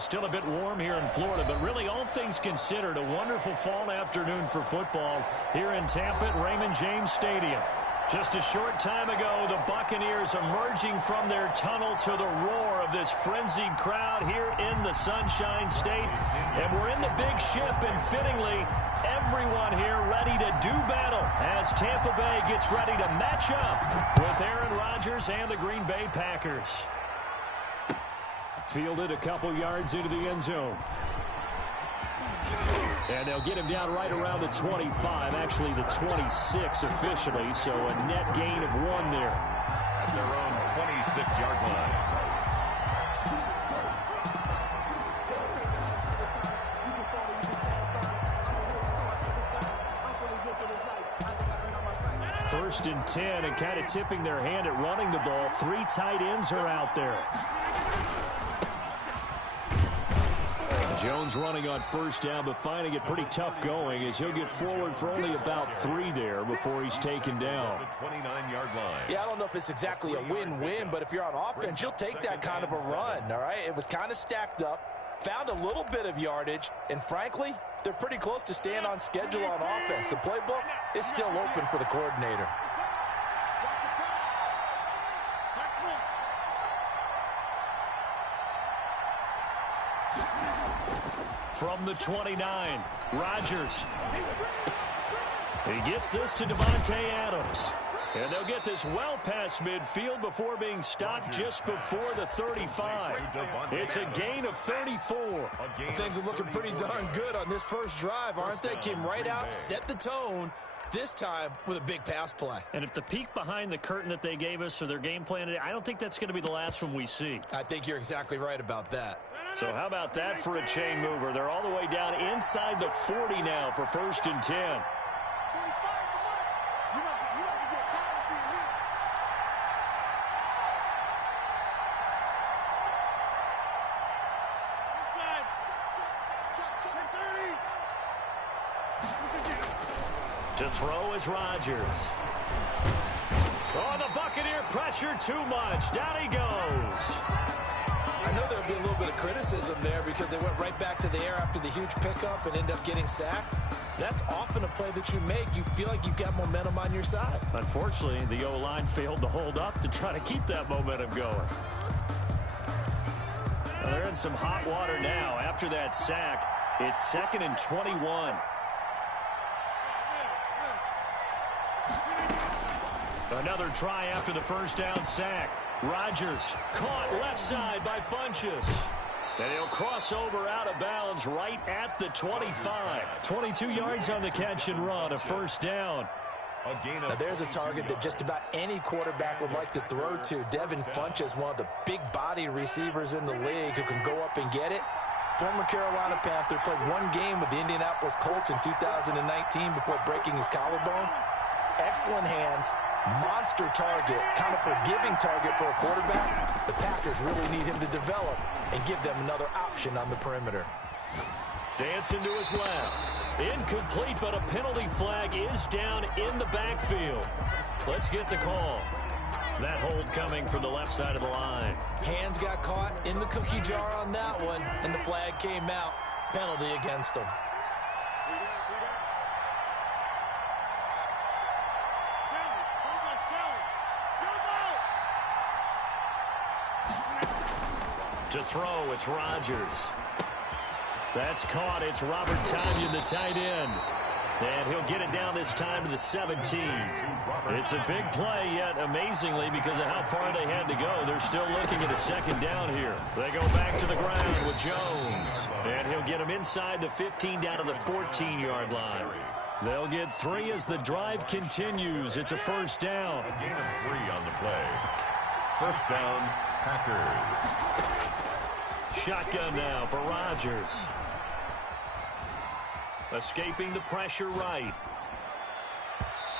Still a bit warm here in Florida, but really all things considered, a wonderful fall afternoon for football here in Tampa at Raymond James Stadium. Just a short time ago, the Buccaneers emerging from their tunnel to the roar of this frenzied crowd here in the Sunshine State. And we're in the big ship, and fittingly, everyone here ready to do battle as Tampa Bay gets ready to match up with Aaron Rodgers and the Green Bay Packers. Fielded a couple yards into the end zone. And they'll get him down right around the 25, actually the 26 officially, so a net gain of 1 there. At their own 26-yard line. First and 10, and kind of tipping their hand at running the ball. 3 tight ends are out there. Jones running on first down, but finding it pretty tough going as he'll get forward for only about 3 there before he's taken down. The 29-yard line. Yeah, I don't know if it's exactly a win-win, but if you're on offense, you'll take that kind of a run, all right? It was kind of stacked up, found a little bit of yardage, and frankly, they're pretty close to staying on schedule on offense. The playbook is still open for the coordinator. From the 29, Rodgers. He gets this to Devontae Adams. And they'll get this well past midfield before being stopped just before the 35. It's a gain of 34. Things are looking pretty darn good on this first drive, aren't they? Came right out, set the tone, this time with a big pass play. And if the peek behind the curtain that they gave us or their game plan, I don't think that's going to be the last one we see. I think you're exactly right about that. So how about that for a chain mover? They're all the way down inside the 40 now for first and 10. To throw is Rodgers. Oh, the Buccaneer pressure too much. Down he goes. I know there'll be a little bit of criticism there because they went right back to the air after the huge pickup and ended up getting sacked. That's often a play that you make. You feel like you've got momentum on your side. Unfortunately, the O-line failed to hold up to try to keep that momentum going. Well, they're in some hot water now. After that sack, it's 2nd and 21. Another try after the first down sack. Rodgers caught left side by Funchess. And he'll cross over out of bounds right at the 25. 22 yards on the catch and run, a first down. Now there's a target that just about any quarterback would like to throw to. Devin Funchess, one of the big body receivers in the league who can go up and get it. Former Carolina Panther, played 1 game with the Indianapolis Colts in 2019 before breaking his collarbone. Excellent hands. Monster target, kind of forgiving target for a quarterback. The Packers really need him to develop and give them another option on the perimeter. Dancing to his left. Incomplete, but a penalty flag is down in the backfield. Let's get the call. That hold coming from the left side of the line. Hands got caught in the cookie jar on that one, and the flag came out. Penalty against him. To throw, it's Rodgers. That's caught. It's Robert Tonyan, the tight end. And he'll get it down this time to the 17. It's a big play, yet amazingly, because of how far they had to go, they're still looking at a second down here. They go back to the ground with Jones. And he'll get him inside the 15 down to the 14-yard line. They'll get 3 as the drive continues. It's a first down. A gain of 3 on the play. First down, Packers. Shotgun now for Rodgers. Escaping the pressure right.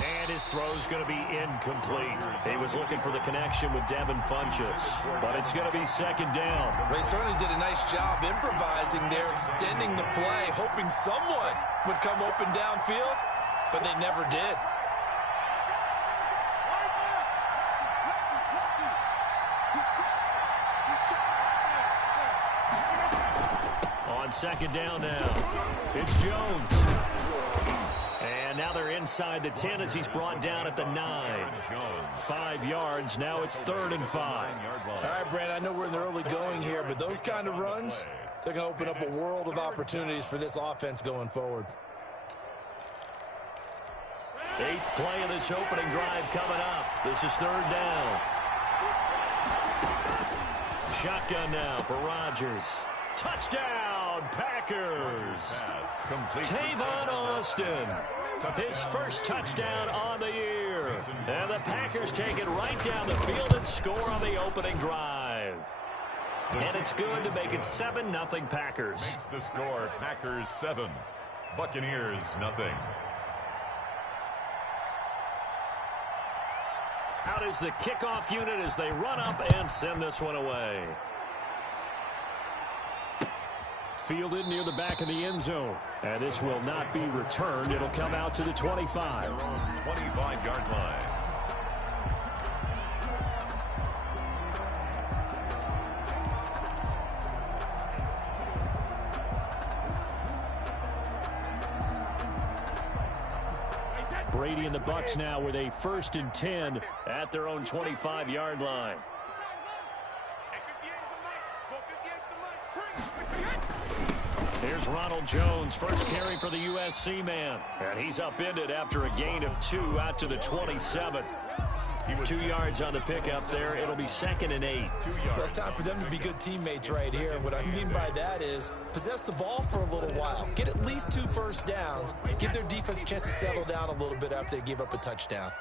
And his throw's going to be incomplete. He was looking for the connection with Devin Funchess. But it's going to be second down. They certainly did a nice job improvising there, extending the play, hoping someone would come open downfield, but they never did. second down now. It's Jones. And now they're inside the 10 as he's brought down at the 9. 5 yards. Now it's 3rd and 5. All right, Brand, I know we're in the early going here, but those kind of runs, they're going to open up a world of opportunities for this offense going forward. 8th play of this opening drive coming up. This is 3rd down. Shotgun now for Rodgers. Touchdown, Packers. Tavon Austin. His first touchdown on the year. And the Packers take it right down the field and score on the opening drive. And it's good to make it 7-0 Packers. Makes the score Packers 7, Buccaneers 0. Out is the kickoff unit as they run up and send this one away. Fielded near the back of the end zone. And this will not be returned. It'll come out to the 25. Their own 25-yard line. Brady and the Bucs now with a 1st and 10 at their own 25-yard line. Here's Ronald Jones, first carry for the USC man. And he's upended after a gain of 2 out to the 27. 2 yards on the pickup there. It'll be 2nd and 8. Well, it's time for them to be good teammates right here. What I mean by that is possess the ball for a little while. Get at least 2 first downs. Give their defense a chance to settle down a little bit after they give up a touchdown.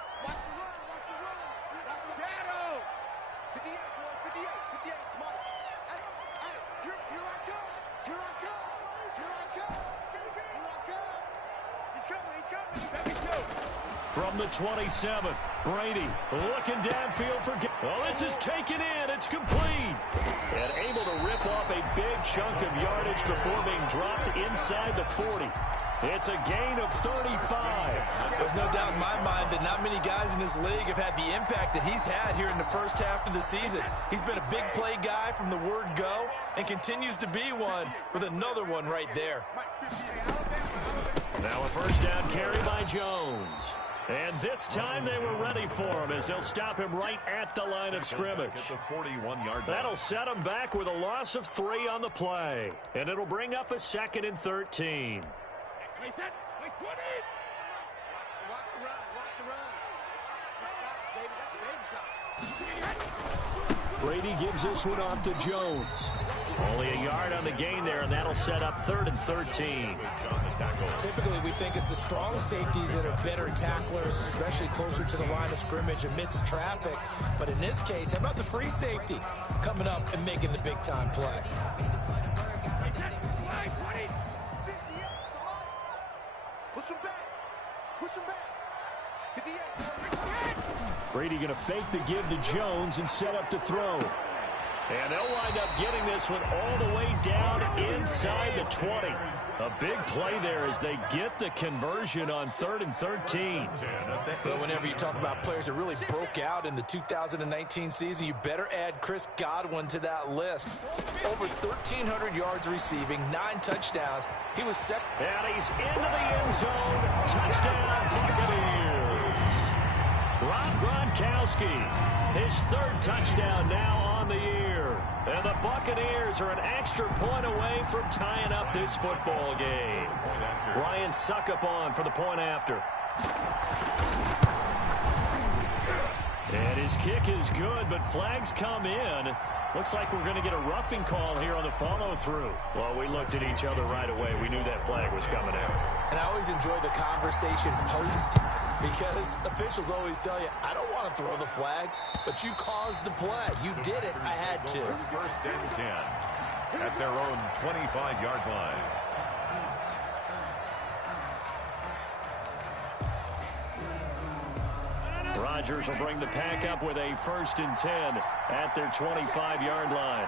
From the 27, Brady looking downfield for... Oh, this is taken in. It's complete. And able to rip off a big chunk of yardage before being dropped inside the 40. It's a gain of 35. There's no doubt in my mind that not many guys in this league have had the impact that he's had here in the first half of the season. He's been a big play guy from the word go and continues to be one with another one right there. Now a first down carry by Jones. And this time they were ready for him as they'll stop him right at the line of scrimmage. That'll set him back with a loss of 3 on the play. And it'll bring up a 2nd and 13. Brady gives this one off to Jones. Only a yard on the gain there, and that'll set up 3rd and 13. Typically, we think it's the strong safeties that are better tacklers, especially closer to the line of scrimmage amidst traffic. But in this case, how about the free safety coming up and making the big-time play? Brady going to fake the give to Jones and set up to throw. And they'll wind up getting this one all the way down inside the 20. A big play there as they get the conversion on 3rd and 13. Well, whenever you talk about players that really broke out in the 2019 season, you better add Chris Godwin to that list. Over 1,300 yards receiving, 9 touchdowns. He was set. And he's into the end zone. Touchdown, Buccaneers. Rob Gronkowski, his 3rd touchdown now on the year. And the Buccaneers are an extra point away from tying up this football game. Ryan Succop on for the point after. And his kick is good, but flags come in. Looks like we're going to get a roughing call here on the follow-through. Well, we looked at each other right away. We knew that flag was coming out. And I always enjoy the conversation post, because officials always tell you, I don't want to throw the flag, but you caused the play. You did it. I had to. 1st and 10 at their own 25-yard line. Rodgers will bring the pack up with a 1st and 10 at their 25-yard line.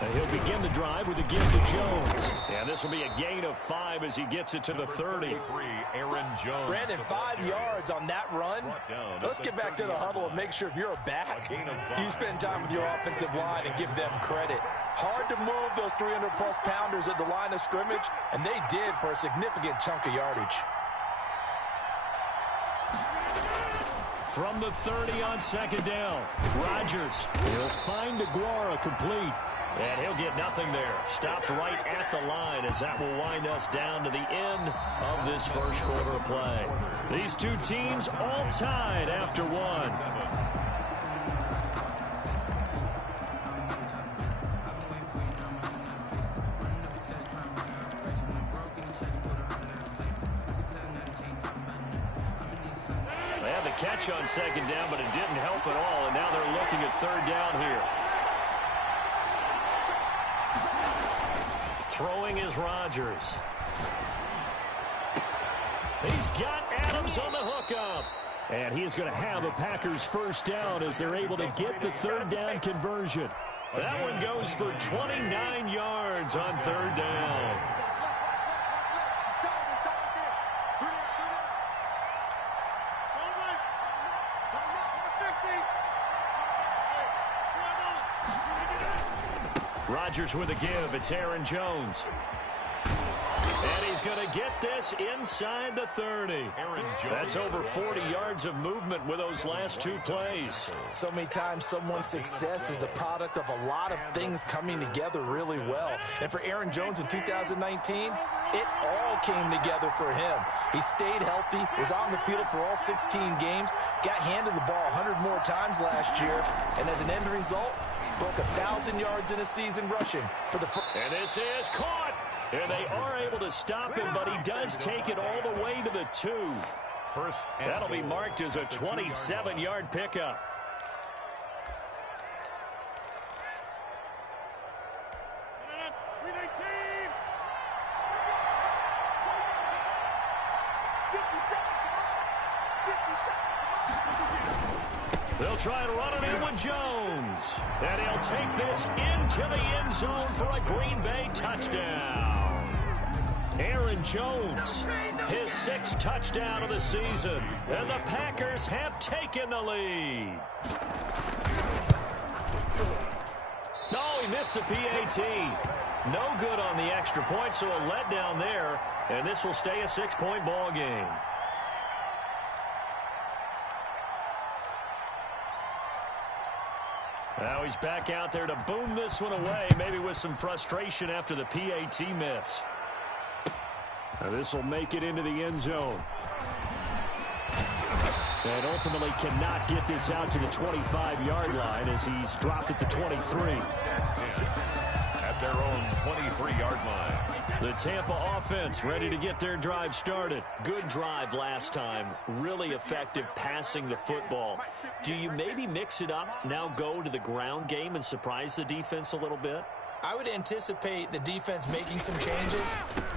And he'll begin the drive with a give to Jones. And this will be a gain of 5 as he gets it to the 30. Aaron Jones. Brandon, 5 yards on that run. Let's get back to the huddle and make sure if you're a back, you spend time with your offensive line and give them credit. Hard to move those 300-plus pounders at the line of scrimmage, and they did for a significant chunk of yardage. From the 30 on second down, Rodgers will find Aguara complete. And he'll get nothing there. Stopped right at the line as that will wind us down to the end of this first quarter of play. These two teams all tied after one. They had the catch on second down, but it didn't help at all. And now they're looking at third down here. Throwing is Rodgers. He's got Adams on the hookup. And he is going to have a Packers first down as they're able to get the third down conversion. That one goes for 29 yards on third down. Rodgers with a give. It's Aaron Jones. And he's going to get this inside the 30. That's over 40 yards of movement with those last two plays. So many times someone's success is the product of a lot of things coming together really well. And for Aaron Jones in 2019, it all came together for him. He stayed healthy, was on the field for all 16 games, got handed the ball 100 more times last year, and as an end result, broke 1,000 yards in a season rushing for the first. And this is caught. And they are able to stop him, but he does take it all the way to the 2. That'll be marked as a 27-yard pickup. They'll try and run it in with Jones. And he'll take this into the end zone for a Green Bay touchdown. Aaron Jones, his 6th touchdown of the season. And the Packers have taken the lead. No, he missed the PAT. No good on the extra point, so a letdown there. And this will stay a 6-point ball game. Now he's back out there to boom this one away, maybe with some frustration after the PAT miss. Now this will make it into the end zone. And ultimately cannot get this out to the 25-yard line as he's dropped at the 23. At their own 23-yard line. The Tampa offense ready to get their drive started. Good drive last time. Really effective passing the football. Do you maybe mix it up, now go to the ground game and surprise the defense a little bit? I would anticipate the defense making some changes,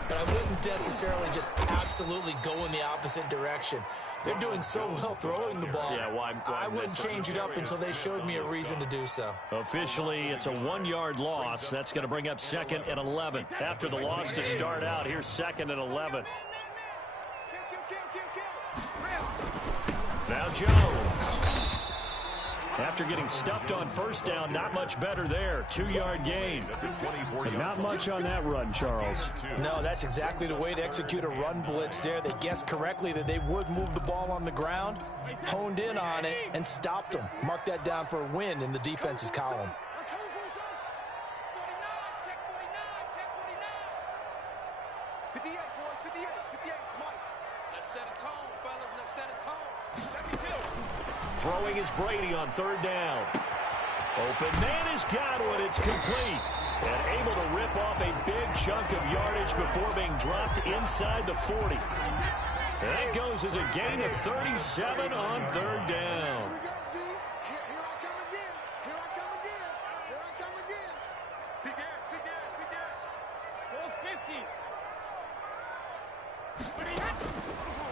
but I wouldn't necessarily just absolutely go in the opposite direction. They're doing so well throwing the ball. Yeah, why I wouldn't change it up until they showed me a reason to do so. Officially, it's a 1-yard loss. That's going to bring up 2nd and 11. After the loss to start out, here's 2nd and 11. Now Jones. After getting stuffed on first down, not much better there. 2-yard gain. But not much on that run, Charles. No, that's exactly the way to execute a run blitz there. They guessed correctly that they would move the ball on the ground, honed in on it, and stopped them. Mark that down for a win in the defense's column. Throwing is Brady on third down. Open man is Godwin. It's complete. And able to rip off a big chunk of yardage before being dropped inside the 40. That goes as a gain of 37 on third down.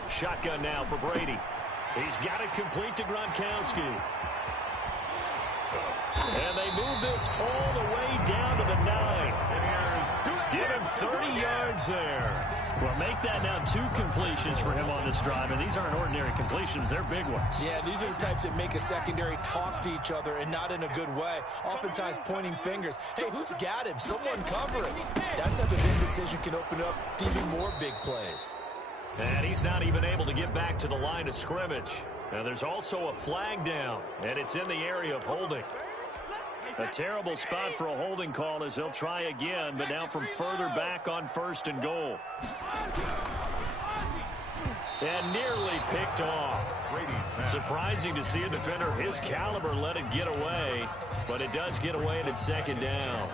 Shotgun now for Brady. He's got it complete to Gronkowski. And they move this all the way down to the 9. Give him 30 yards there. Well, make that now 2 completions for him on this drive, and these aren't ordinary completions. They're big ones. Yeah, these are the types that make a secondary talk to each other and not in a good way. Oftentimes pointing fingers. Hey, who's got him? Someone cover it. That type of indecision can open up to even more big plays. And he's not even able to get back to the line of scrimmage. Now, there's also a flag down, and it's in the area of holding. A terrible spot for a holding call as they'll try again, but now from further back on 1st and goal. And nearly picked off. Surprising to see a defender of his caliber let it get away, but it does get away and it's 2nd down.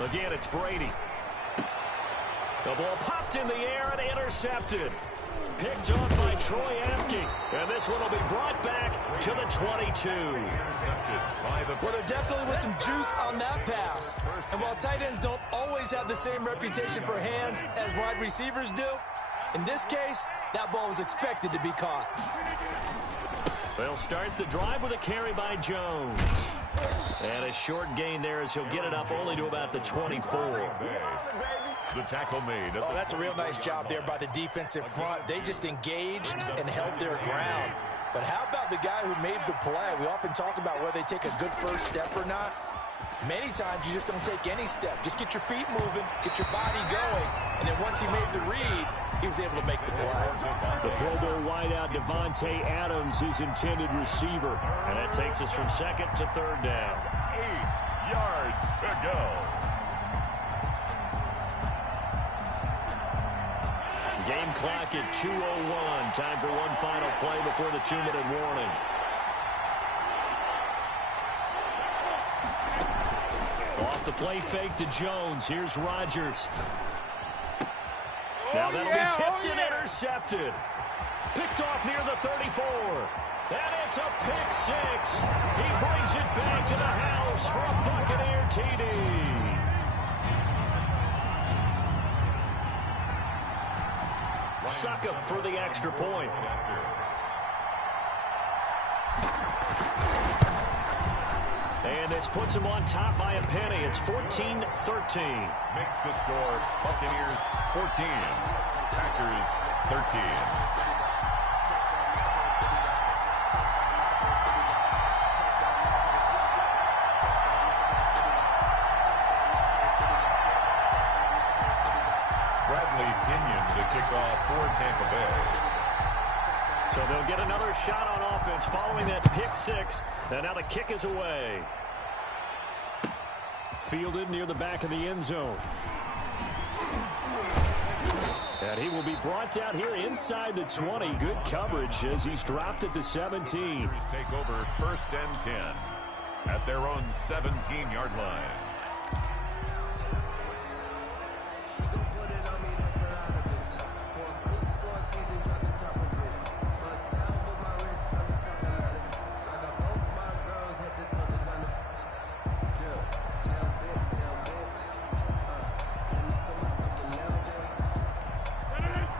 Again, it's Brady. The ball popped in the air and intercepted. Picked off by Troy Apke. And this one will be brought back to the 22. Well, there definitely was some juice on that pass. And while tight ends don't always have the same reputation for hands as wide receivers do, in this case, that ball was expected to be caught. They'll start the drive with a carry by Jones. And a short gain there as he'll get it up only to about the 24. The tackle made. Oh, that's a real nice job there by the defensive front. They just engaged and held their ground. But how about the guy who made the play? We often talk about whether they take a good first step or not. Many times you just don't take any step. Just get your feet moving, get your body going, and then once he made the read, he was able to make the play. The Pro Bowl wideout Devontae Adams, his intended receiver. And that takes us from 2nd to 3rd down. 8 yards to go. Game clock at 2:01. Time for one final play before the 2-minute warning. Off the play fake to Jones. Here's Rodgers. Now that'll be tipped and intercepted. Picked off near the 34. And it's a pick 6. He brings it back to the house for a Buccaneer TD. Succop for the extra point. And this puts him on top by a penny. It's 14-13. Makes the score Buccaneers 14, Packers 13. Bradley Pinion to kick off for Tampa Bay. So they'll get another shot on offense following that pick 6. And now the kick is away. Fielded near the back of the end zone. And he will be brought down here inside the 20. Good coverage as he's dropped at the 17. Take over 1st and 10 at their own 17-yard line.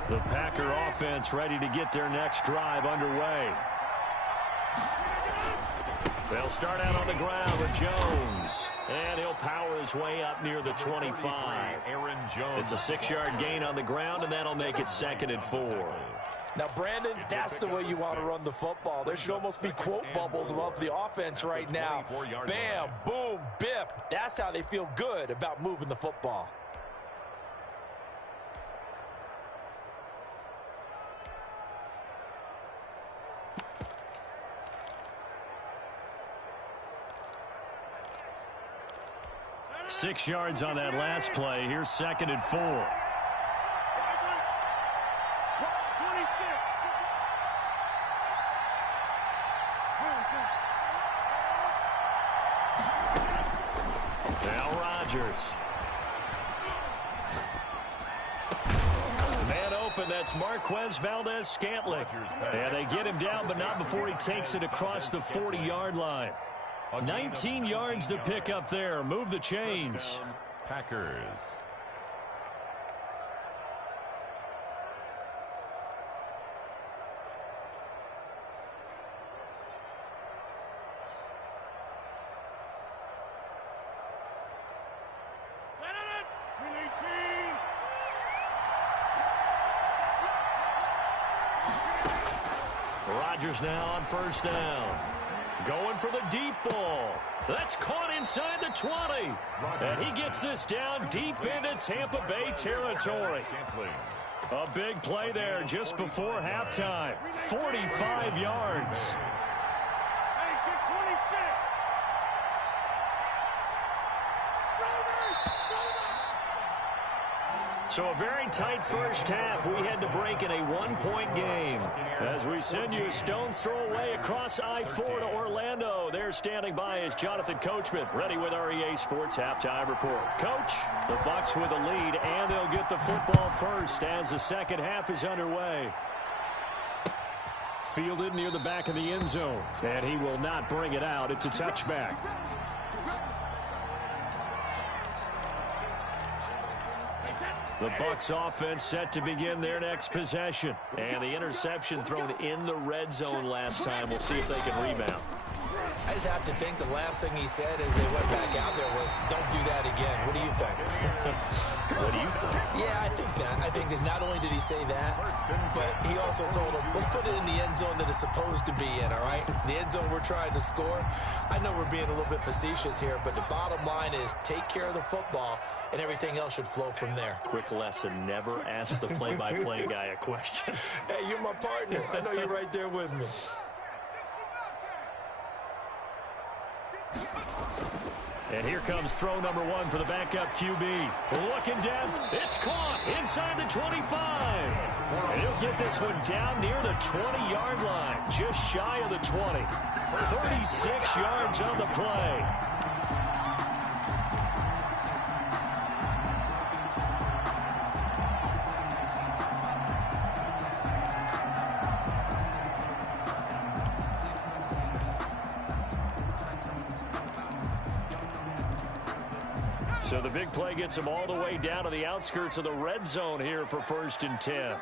The Packer offense ready to get their next drive underway. They'll start out on the ground with Jones. And he'll power his way up near the 25. Aaron Jones. It's a 6-yard gain on the ground, and that'll make it 2nd and 4. Now, Brandon, that's the way you want to run the football. There should almost be quote bubbles above the offense right now. Bam, boom, biff. That's how they feel good about moving the football. Six yards on that last play. Here's 2nd and 4. Now Rodgers. Man open, that's Marquez Valdes-Scantling. And they get him down, but not before he takes it across the 40-yard line. 19 yards to pick up there. Move the chains. Packers. Chargers now on first down. Going for the deep ball. That's caught inside the 20. And he gets this down deep into Tampa Bay territory. A big play there just before halftime. 45 yards. So a very tight first half. We had to break in a one-point game. As we send you a stone's throw away across I-4 to Orlando. There standing by is Jonathan Coachman, ready with our EA Sports Halftime Report. Coach, the Bucs with a lead, and they'll get the football first as the second half is underway. Fielded near the back of the end zone, and he will not bring it out. It's a touchback. The Bucs offense set to begin their next possession. And the interception thrown in the red zone last time. We'll see if they can rebound. I just have to think the last thing he said as they went back out there was, don't do that again. What do you think? What do you think? Yeah, I think that. I think that not only did he say that, but he also told him, let's put it in the end zone that it's supposed to be in, all right? The end zone we're trying to score. I know we're being a little bit facetious here, but the bottom line is take care of the football, and everything else should flow from there. Quick lesson, never ask the play-by-play guy a question. Hey, you're my partner. I know you're right there with me. And here comes throw number one for the backup QB. Looking depth. It's caught inside the 25. And he'll get this one down near the 20-yard line. Just shy of the 20. 36 yards on the play. So the big play gets him all the way down to the outskirts of the red zone here for 1st and 10.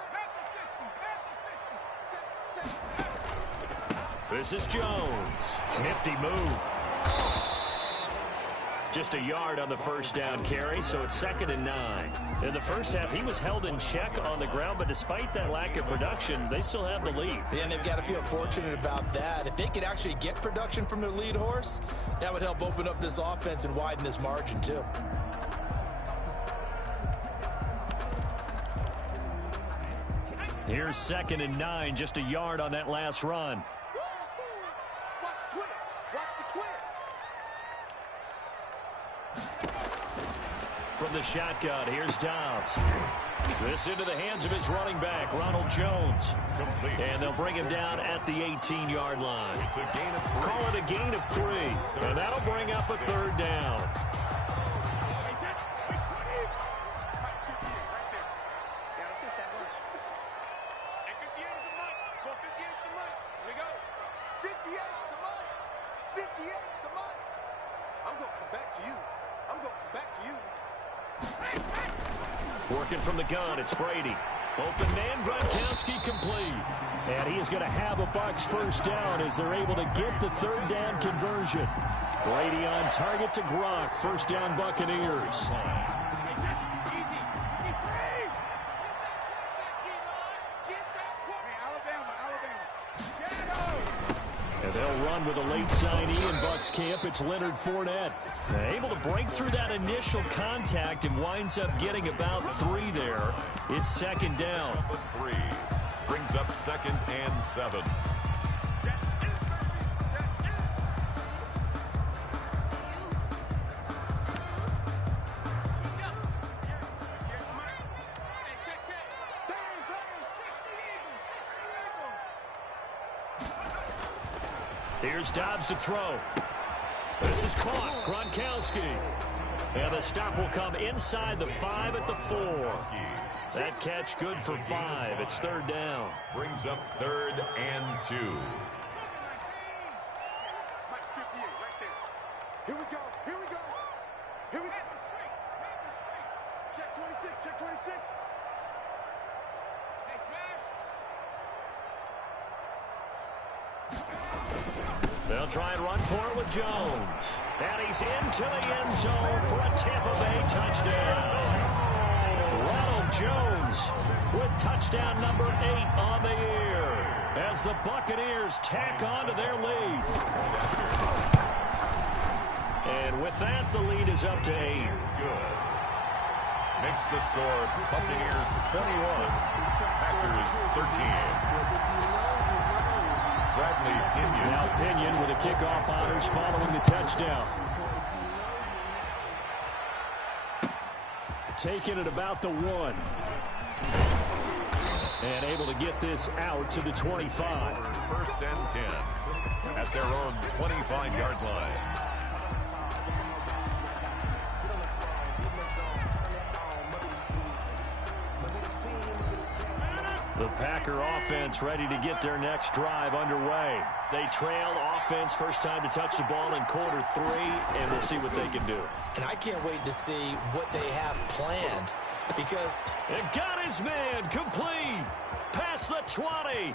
This is Jones. Nifty move. Just a yard on the first down carry, so it's 2nd and 9. In the first half, he was held in check on the ground, but despite that lack of production, they still have the lead. Yeah, and they've got to feel fortunate about that. If they could actually get production from their lead horse, that would help open up this offense and widen this margin, too. Here's 2nd and 9, just a yard on that last run. From the shotgun, here's Dobbs. This into the hands of his running back, Ronald Jones. And they'll bring him down at the 18-yard line. Call it a gain of 3. And that'll bring up a 3rd down. Working from the gun, it's Brady. Open man, Gronkowski complete. And he is going to have a Bucs first down as they're able to get the 3rd down conversion. Brady on target to Gronk. First down, Buccaneers. And they'll run with a late signee in Bucs camp. It's Leonard Fournette. Able to break through that initial contact and winds up getting about 3 there. It's 2nd down. 3 brings up 2nd and 7. Here's Dobbs to throw. This is caught. Gronkowski. And the stop will come inside the 5 at the 4. That catch good for 5. It's 3rd down. Brings up 3rd and 2. Here we go. Here we go. Here we go. Check 26. Check 26. Hey, smash. They'll try and run for it with Jones. And he's into the end zone for a Tampa Bay touchdown. Ronald Jones with touchdown number 8 on the year as the Buccaneers tack on to their lead. And with that, the lead is up to 8. Good. Makes the score Buccaneers 21, Packers 13. Bradley Pinion. Now Pinion with the kickoff honors following the touchdown. Taking it about the 1. And able to get this out to the 25. First and 10 at their own 25-yard line. The Packer offense ready to get their next drive underway. They trail offense, first time to touch the ball in quarter 3, and we'll see what they can do. And I can't wait to see what they have planned because... And got his man complete. Past the 20.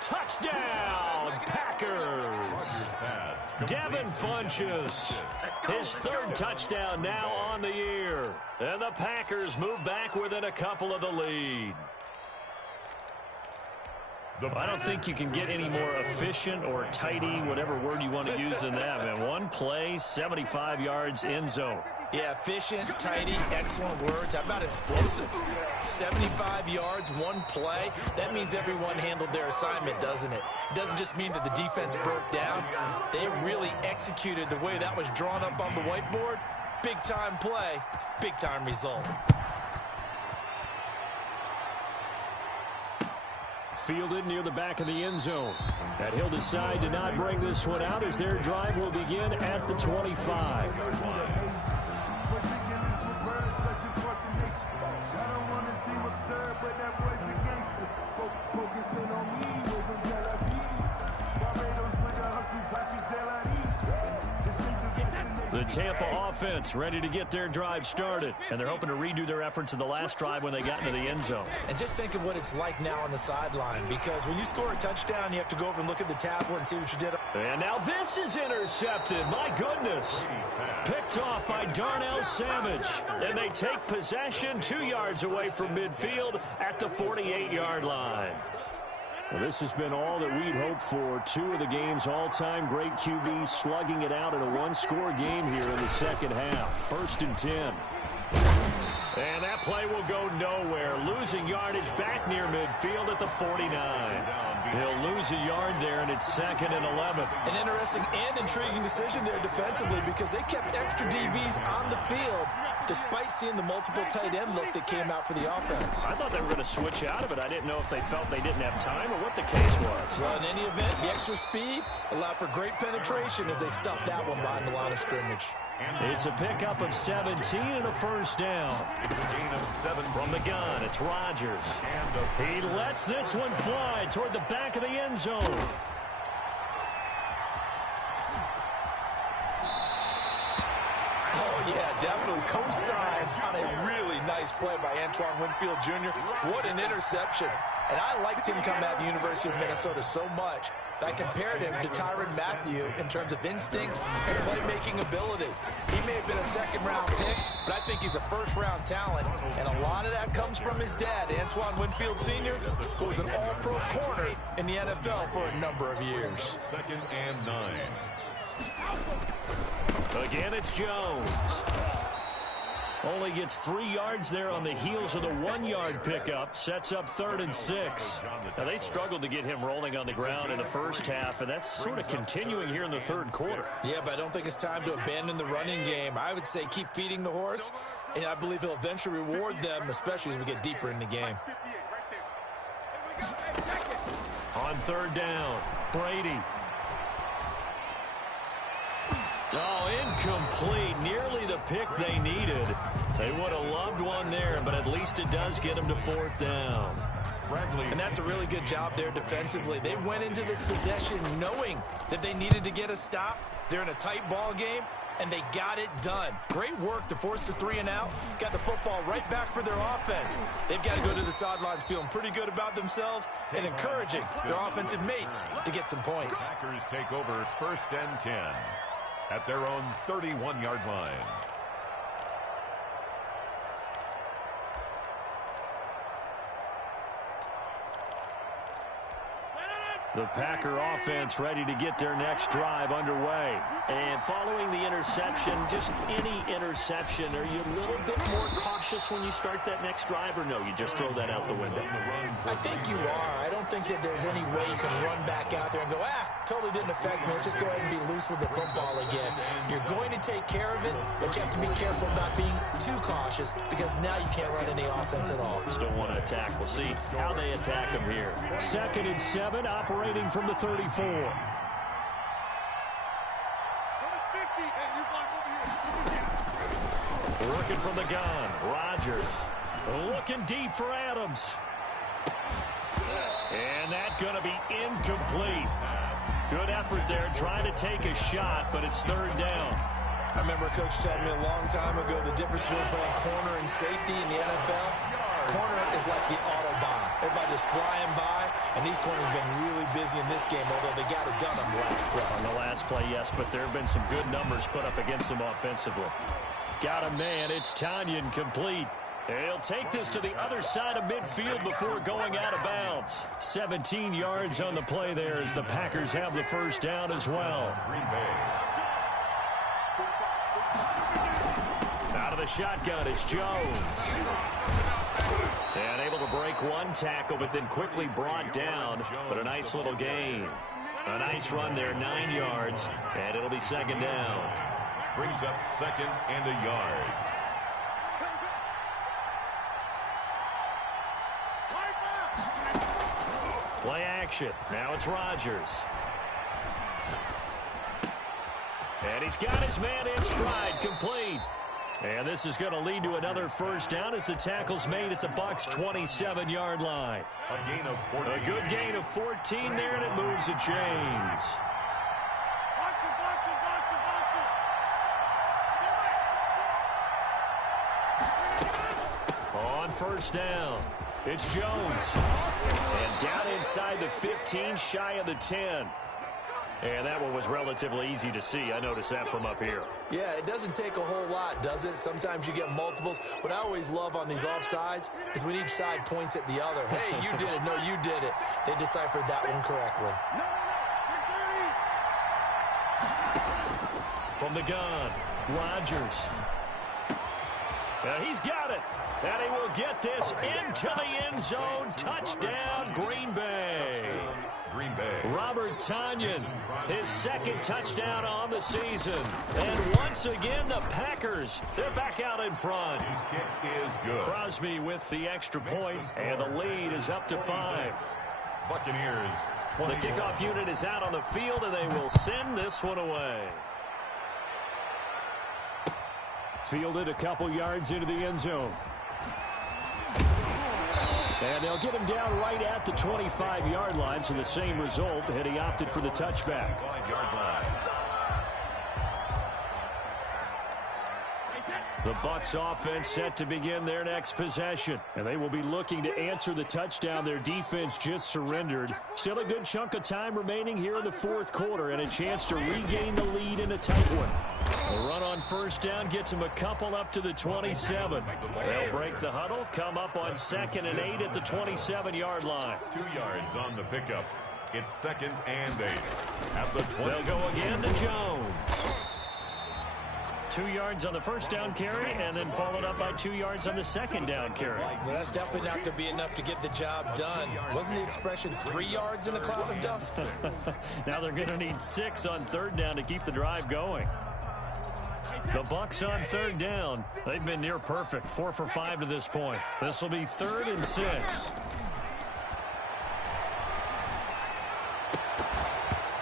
Touchdown, Packers. Devin Funchess, his 3rd touchdown now on the year. And the Packers move back within a couple of the lead. I don't think you can get any more efficient or tidy, whatever word you want to use in that, man. One play, 75 yards, end zone. Yeah, efficient, tidy, excellent words. How about explosive? 75 yards, one play. That means everyone handled their assignment, doesn't it? It doesn't just mean that the defense broke down. They really executed the way that was drawn up on the whiteboard. Big-time play, big-time result. Fielded near the back of the end zone. And he'll decide to not bring this one out as their drive will begin at the 25. The Tampa offense ready to get their drive started. And they're hoping to redo their efforts in the last drive when they got into the end zone. And just think of what it's like now on the sideline, because when you score a touchdown, you have to go over and look at the tablet and see what you did. And now this is intercepted. My goodness. Picked off by Darnell Savage. And they take possession 2 yards away from midfield at the 48-yard line. Well, this has been all that we'd hoped for. 2 of the game's all-time great QBs slugging it out in a one-score game here in the second half. 1st and 10. And that play will go nowhere. Losing yardage back near midfield at the 49. He'll lose a yard there, and it's 2nd and 11. An interesting and intriguing decision there defensively because they kept extra DBs on the field despite seeing the multiple tight end look that came out for the offense. I thought they were going to switch out of it. I didn't know if they felt they didn't have time or what the case was. Well, in any event, the extra speed allowed for great penetration as they stuffed that one behind the line of scrimmage. It's a pickup of 17 and a first down. It's a gain of 7 from the gun. It's Rodgers. He lets this one fly toward the back of the end zone. Oh, yeah, definitely co-signed on a really nice play by Antoine Winfield Jr. What an interception. And I liked him coming out of the University of Minnesota so much that I compared him to Tyrann Mathieu in terms of instincts and playmaking ability. He may have been a second-round pick, but I think he's a first-round talent. And a lot of that comes from his dad, Antoine Winfield Sr., who was an all-pro corner in the NFL for a number of years. 2nd and 9. Again, it's Jones. Only gets 3 yards there on the heels of the 1-yard pickup. Sets up 3rd and 6. Now, they struggled to get him rolling on the ground in the first half, and that's sort of continuing here in the 3rd quarter. Yeah, but I don't think it's time to abandon the running game. I would say keep feeding the horse, and I believe he'll eventually reward them, especially as we get deeper in the game. On 3rd down, Brady. Oh, incomplete. Nearly the pick they needed. They would have loved one there, but at least it does get them to 4th down. And that's a really good job there defensively. They went into this possession knowing that they needed to get a stop. They're in a tight ball game, and they got it done. Great work to force the 3 and out. Got the football right back for their offense. They've got to go to the sidelines feeling pretty good about themselves and encouraging their offensive mates to get some points. The Packers take over 1st and 10 at their own 31-yard line. The Packer offense ready to get their next drive underway. And following the interception, just any interception, are you a little bit more cautious when you start that next drive, or no, you just throw that out the window? I think you are. I don't think that there's any way you can run back out there and go, totally didn't affect me. Let's just go ahead and be loose with the football again. You're going to take care of it, but you have to be careful about being too cautious because now you can't run any offense at all. Still want to attack. We'll see how they attack them here. 2nd and 7, operating from the 34. Working from the gun. Rodgers looking deep for Adams. And that's going to be incomplete. Good effort there trying to take a shot, but it's 3rd down. I remember Coach telling me a long time ago the difference between playing corner and safety in the NFL. Corner is like the Autobahn. Everybody just flying by, and these corners have been really busy in this game, although they got it done on the last play. On the last play, yes, but there have been some good numbers put up against them offensively. Got a man. It's Tanyan complete. He'll take this to the other side of midfield before going out of bounds. 17 yards on the play there as the Packers have the 1st down as well. Out of the shotgun, it's Jones. And able to break one tackle, but then quickly brought down. But a nice little gain. A nice run there, 9 yards, and it'll be 2nd down. Brings up 2nd and a yard. Play action. Now it's Rodgers. And he's got his man in stride, complete. And this is going to lead to another 1st down as the tackle's made at the Bucs' 27-yard line. A gain of 14. A good gain of 14 there, and it moves the chains. On 1st down, it's Jones. And down inside the 15, shy of the 10. And that one was relatively easy to see. I noticed that from up here. Yeah, it doesn't take a whole lot, does it? Sometimes you get multiples. What I always love on these offsides is when each side points at the other. Hey, you did it. No, you did it. They deciphered that one correctly. From the gun, Rodgers. He's got it. And he will get this into the end zone. Touchdown, Green Bay. Robert Tanyan, his 2nd touchdown on the season. And once again, the Packers, they're back out in front. His kick is good. Crosby with the extra point, and the lead is up to 5. Buccaneers. The kickoff unit is out on the field, and they will send this one away. Fielded a couple yards into the end zone. And they'll get him down right at the 25-yard line, so the same result, and he opted for the touchback. 5-yard line. The Bucs offense set to begin their next possession, and they will be looking to answer the touchdown their defense just surrendered. Still a good chunk of time remaining here in the 4th quarter, and a chance to regain the lead in a tight one. The run on 1st down gets him a couple up to the 27. They'll break the huddle, come up on 2nd and 8 at the 27-yard line. 2 yards on the pickup. It's 2nd and 8. At the 20. They'll go again to Jones. 2 yards on the 1st down carry, and then followed up by 2 yards on the 2nd down carry. Well, that's definitely not going to be enough to get the job done. Wasn't the expression 3 yards in a cloud of dust? Now they're going to need 6 on 3rd down to keep the drive going. The Bucs on 3rd down. They've been near perfect, 4 for 5 to this point. This will be 3rd and 6.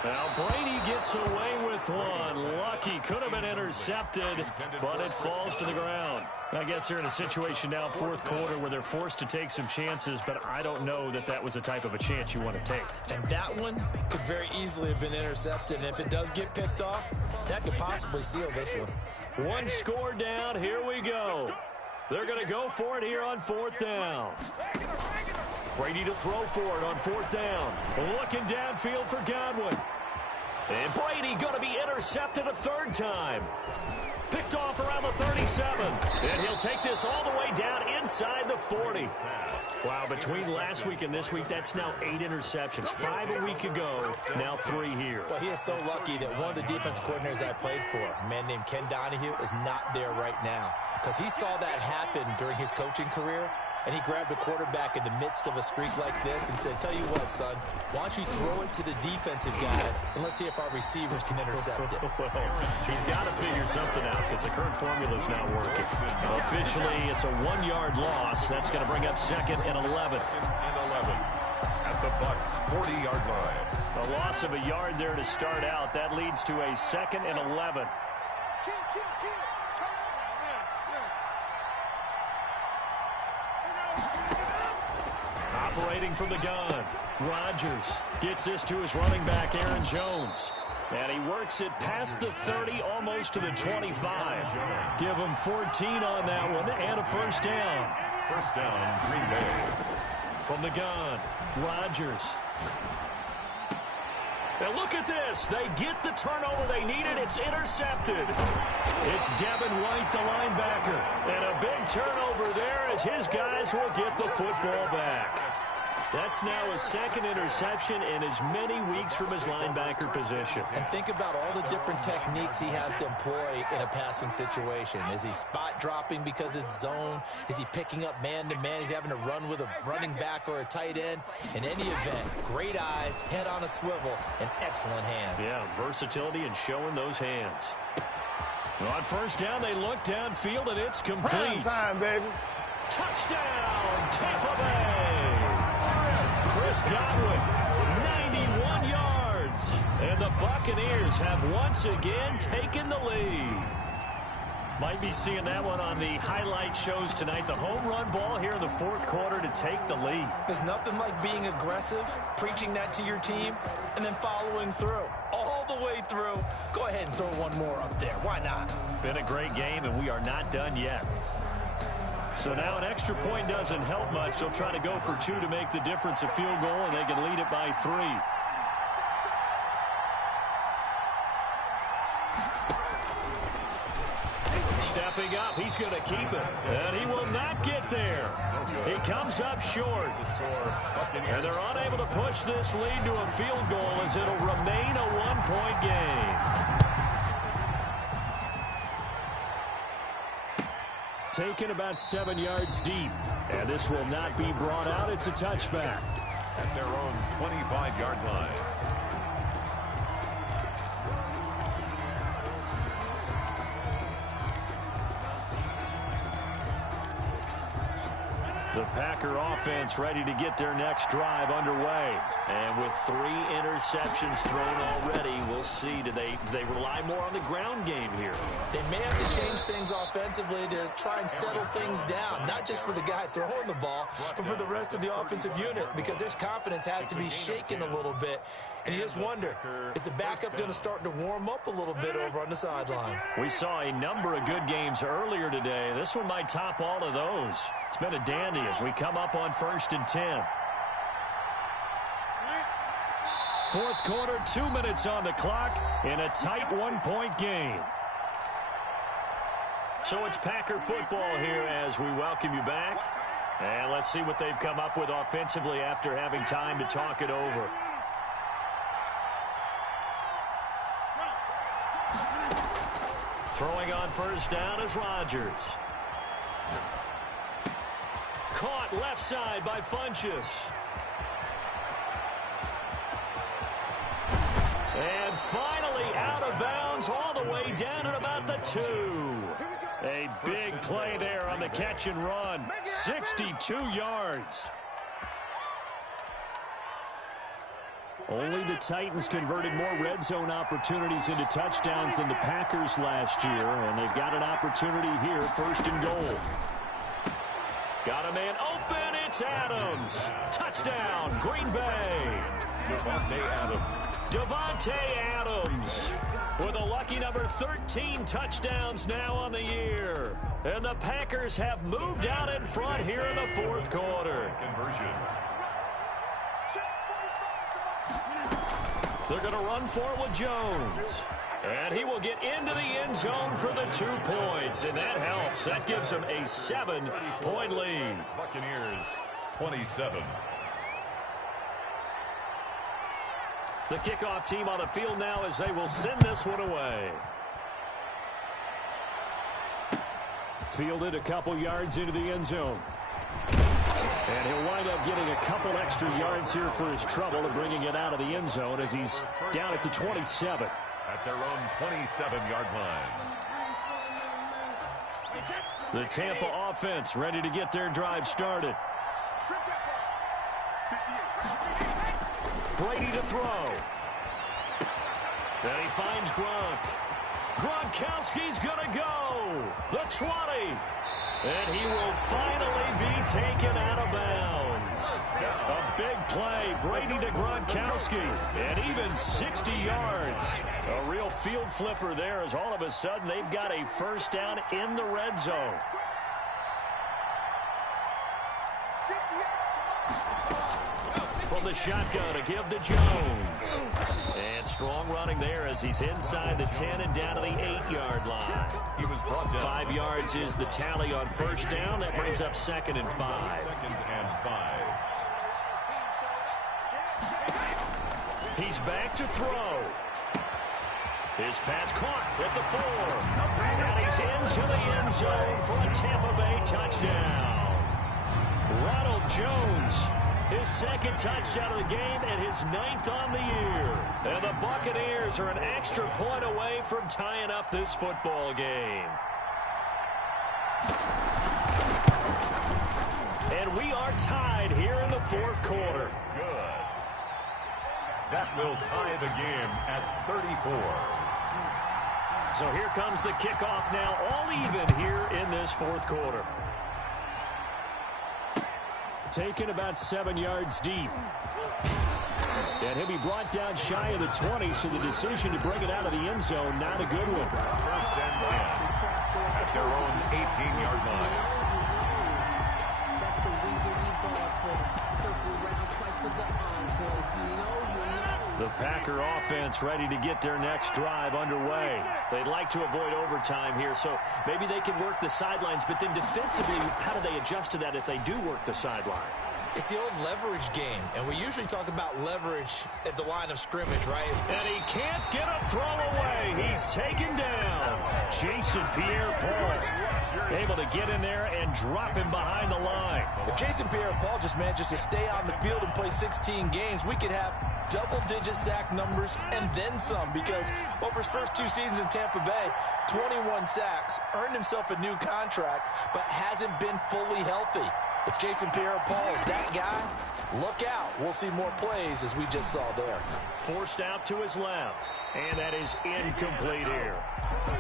Now Brady gets away with one. Lucky, could have been intercepted, but it falls to the ground. I guess they're in a situation now, 4th quarter, where they're forced to take some chances, but I don't know that that was the type of a chance you want to take. And that one could very easily have been intercepted, and if it does get picked off, that could possibly seal this one. 1 score down, here we go. They're going to go for it here on 4th down. Brady to throw for it on 4th down. Looking downfield for Godwin. And Brady going to be intercepted a 3rd time. Picked off around the 36. 37. And he'll take this all the way down inside the 40. Wow, between last week and this week, that's now 8 interceptions. 5 a week ago, now 3 here. Well, he is so lucky that one of the defense coordinators I played for, a man named Ken Donahue, is not there right now. Because he saw that happen during his coaching career, and he grabbed a quarterback in the midst of a streak like this and said, tell you what, son, why don't you throw it to the defensive guys, and let's see if our receivers can intercept it. Well, he's got to figure something out because the current formula's not working. Officially, it's a 1-yard loss. That's going to bring up 2nd and 11. 2nd and 11 at the Bucs' 40-yard line. A loss of a yard there to start out. That leads to a 2nd and 11. Operating from the gun, Rodgers gets this to his running back, Aaron Jones. And he works it past the 30, almost to the 25. Give him 14 on that one and a first down. First down, Green Bay. From the gun, Rodgers. Now look at this. They get the turnover they needed. It's intercepted. It's Devin White, the linebacker. And a big turnover there as his guys will get the football back. That's now his 2nd interception in as many weeks from his linebacker position. And think about all the different techniques he has to employ in a passing situation. Is he spot dropping because it's zone? Is he picking up man-to-man? Is he having to run with a running back or a tight end? In any event, great eyes, head on a swivel, and excellent hands. Yeah, versatility and showing those hands. On first down, they look downfield, and it's complete. Prime time, baby. Touchdown, Tampa Bay. Chris Godwin, 91 yards. And the Buccaneers have once again taken the lead. Might be seeing that one on the highlight shows tonight. The home run ball here in the 4th quarter to take the lead. There's nothing like being aggressive, preaching that to your team, and then following through. All the way through. Go ahead and throw one more up there. Why not? Been a great game, and we are not done yet. So now an extra point doesn't help much. They'll try to go for 2 to make the difference a field goal, and they can lead it by 3. Stepping up, he's going to keep it. And he will not get there. He comes up short. And they're unable to push this lead to a field goal as it'll remain a 1-point game. Taken about 7 yards deep. And this will not be brought out. It's a touchback. At their own 25-yard line. The Packer offense ready to get their next drive underway. And with 3 interceptions thrown already, we'll see. Do they rely more on the ground game here? They may have to change things offensively to try and settle things down, not just for the guy throwing the ball, but for the rest of the offensive unit, because their confidence has to be shaken a little bit. And you just wonder, is the backup going to start to warm up a little bit over on the sideline? We saw a number of good games earlier today. This one might top all of those. It's been a dandy as we come up on 1st and 10. 4th quarter, 2 minutes on the clock in a tight 1-point game. So it's Packer football here as we welcome you back. And let's see what they've come up with offensively after having time to talk it over. Throwing on first down is Rodgers. Caught left side by Funchess. And finally out of bounds all the way down at about the 2. A big play there on the catch and run. 62 yards. Only the Titans converted more red zone opportunities into touchdowns than the Packers last year, and they've got an opportunity here, 1st and goal. Got a man open, it's Adams. Touchdown, Green Bay. Davante Adams with a lucky number 13 touchdowns now on the year. And the Packers have moved out in front here in the 4th quarter. Conversion. They're going to run for it with Jones. And he will get into the end zone for the 2 points, and that helps. That gives him a 7-point lead. Buccaneers 27. The kickoff team on the field now as they will send this one away. Fielded a couple yards into the end zone. And he'll wind up getting a couple extra yards here for his trouble and bringing it out of the end zone as he's down at the 27. At their own 27-yard line. The Tampa offense ready to get their drive started. Brady to throw. And he finds Gronk. Gronkowski's going to go. The 20. And he will finally be taken out of bounds. A big play. Brady to Gronkowski. And even 60 yards. A real field flipper there as all of a sudden they've got a first down in the red zone. From the shotgun to give to Jones. And strong running there as he's inside the 10 and down to the 8-yard line. He was brought down. 5 yards is the tally on first down. That brings up 2nd and 5. 2nd and 5. He's back to throw. His pass caught at the 4. And he's into the end zone for a Tampa Bay touchdown. Ronald Jones, his 2nd touchdown of the game and his 9th on the year. And the Buccaneers are an extra point away from tying up this football game. And we are tied here in the 4th quarter. Good. That will tie the game at 34. So here comes the kickoff now, all even here in this 4th quarter. Taken about 7 yards deep. And he'll be brought down shy of the 20, so the decision to bring it out of the end zone, not a good one. 1st and 10 at their own 18-yard line. The Packer offense ready to get their next drive underway. They'd like to avoid overtime here, so maybe they can work the sidelines, but then defensively, how do they adjust to that if they do work the sideline? It's the old leverage game, and we usually talk about leverage at the line of scrimmage, right? And he can't get a throw away. He's taken down. Jason Pierre-Paul able to get in there and drop him behind the line. If Jason Pierre-Paul just manages to stay on the field and play 16 games, we could have double-digit sack numbers and then some, because over his first 2 seasons in Tampa Bay, 21 sacks, earned himself a new contract, but hasn't been fully healthy. If Jason Pierre-Paul is that guy, look out. We'll see more plays as we just saw there. Forced out to his left, and that is incomplete here.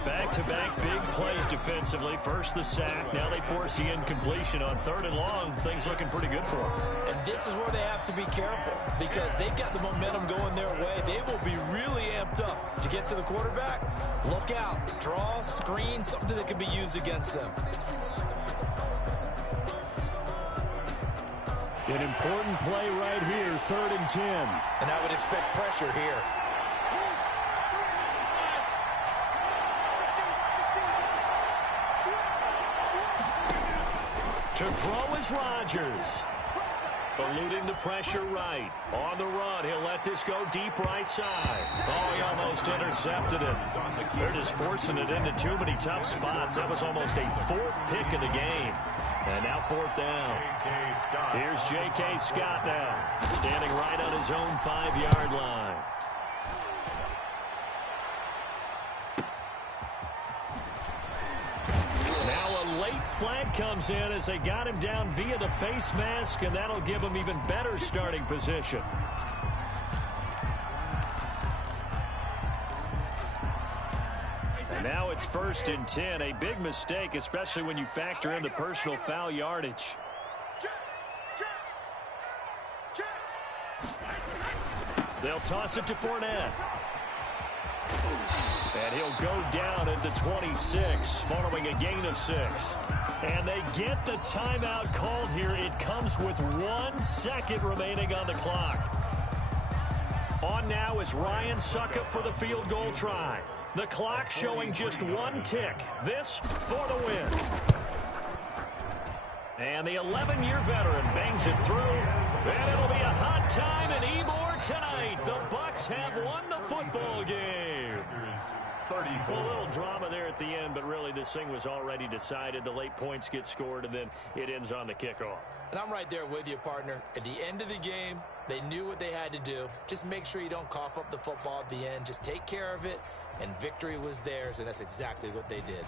Back-to-back big plays defensively. First the sack, now they force the incompletion on 3rd and long. Things looking pretty good for them. And this is where they have to be careful, because they've got the momentum going their way. They will be really amped up to get to the quarterback. Look out. Draw, screen, something that can be used against them. An important play right here, 3rd and 10. And I would expect pressure here. To throw is Rodgers. Eluding the pressure right. On the run, he'll let this go deep right side. Oh, he almost intercepted it. They're just forcing it into too many tough spots. That was almost a 4th pick of the game. And now 4th down. Here's J.K. Scott now, standing right on his own 5-yard line. Now a late flag comes in as they got him down via the face mask, and that'll give him even better starting position. And now it's 1st and 10, a big mistake, especially when you factor in the personal foul yardage. They'll toss it to Fournette. And he'll go down at the 26 following a gain of 6. And they get the timeout called here. It comes with 1 second remaining on the clock. On now is Ryan Succop for the field goal try. The clock showing just one tick. This for the win. And the 11-year veteran bangs it through. And it'll be a hot time in Ybor tonight. The Bucs have won the football game. A little drama there at the end, but really this thing was already decided. The late points get scored, and then it ends on the kickoff. And I'm right there with you, partner. At the end of the game, they knew what they had to do. Just make sure you don't cough up the football at the end. Just take care of it, and victory was theirs, and that's exactly what they did.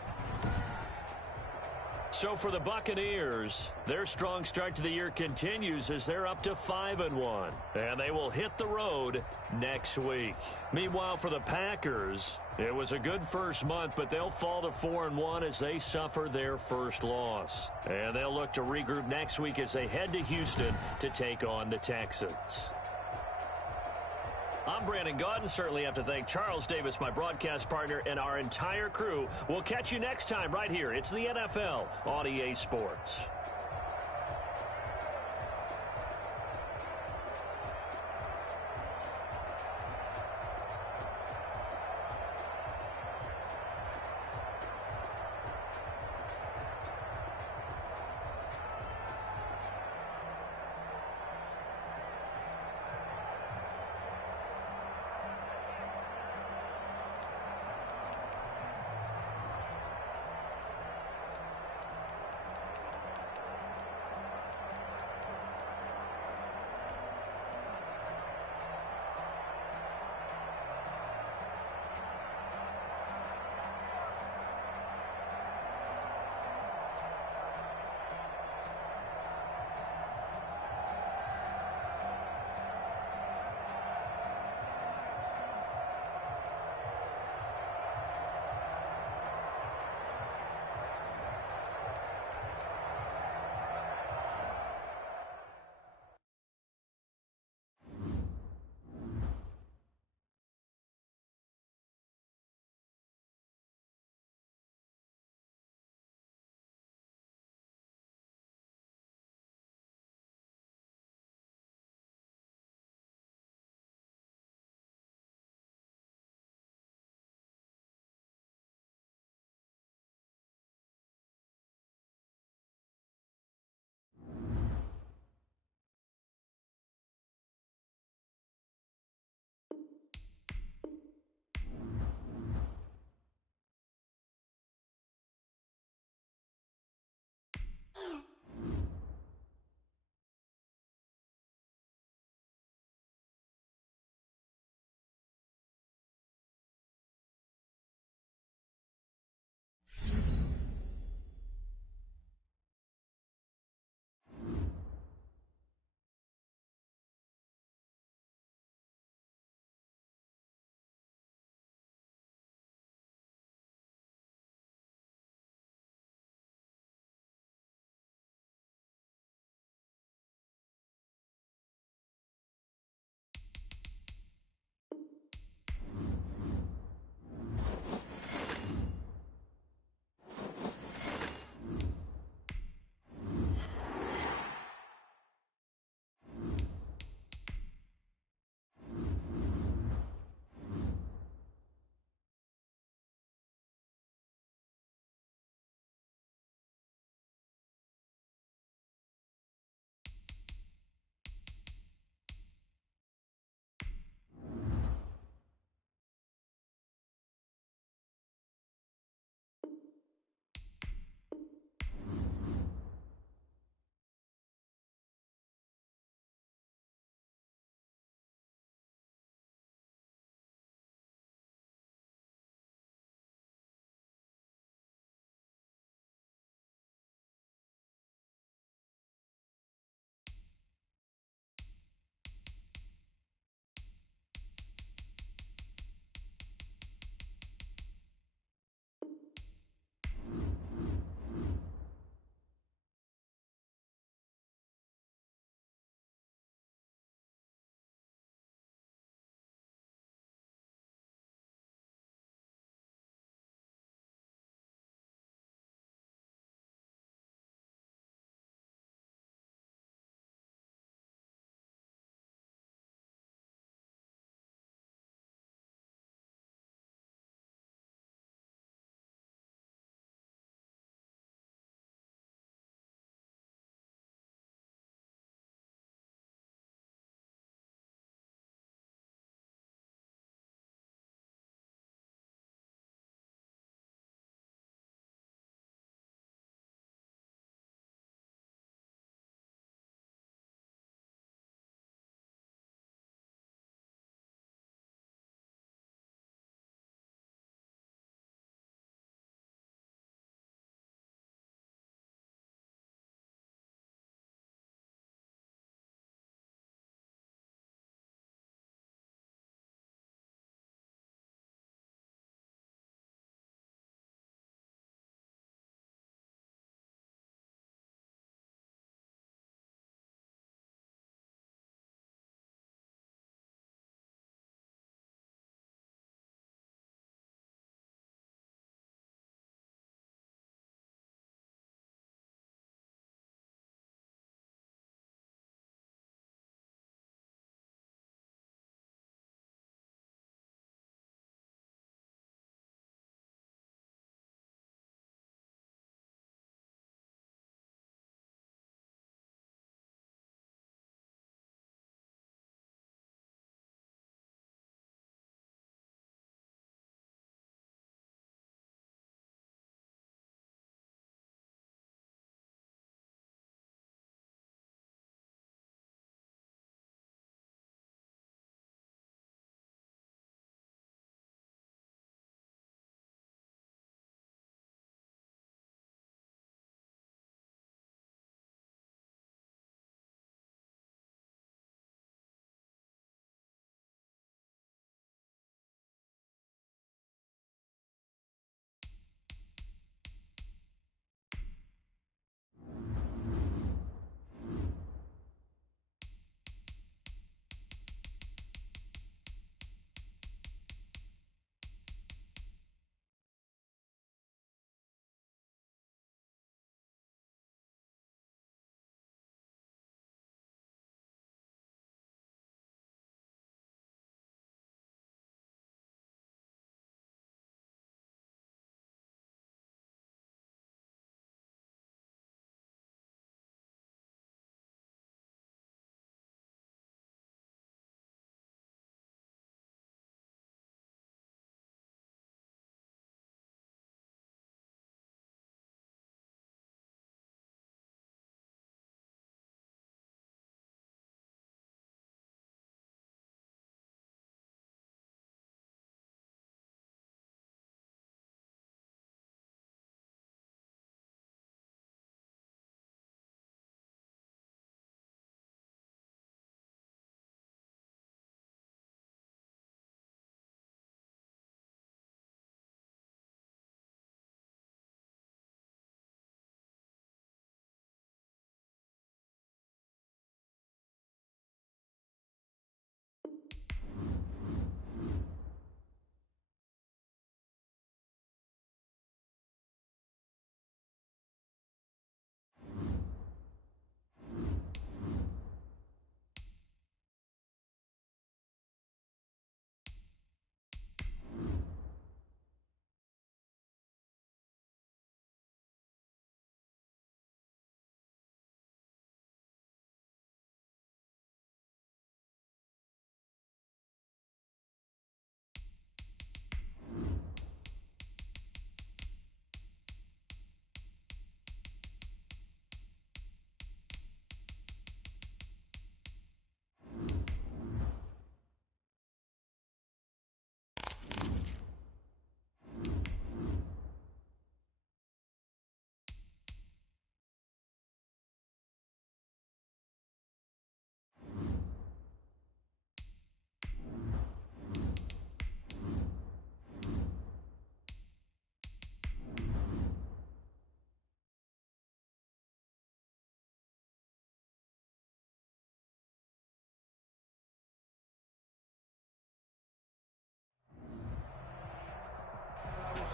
So for the Buccaneers, their strong start to the year continues as they're up to 5-1. And they will hit the road next week. Meanwhile, for the Packers, it was a good first month, but they'll fall to 4-1 as they suffer their first loss. And they'll look to regroup next week as they head to Houston to take on the Texans. I'm Brandon Gaudin. Certainly have to thank Charles Davis, my broadcast partner, and our entire crew. We'll catch you next time right here. It's the NFL on EA Sports.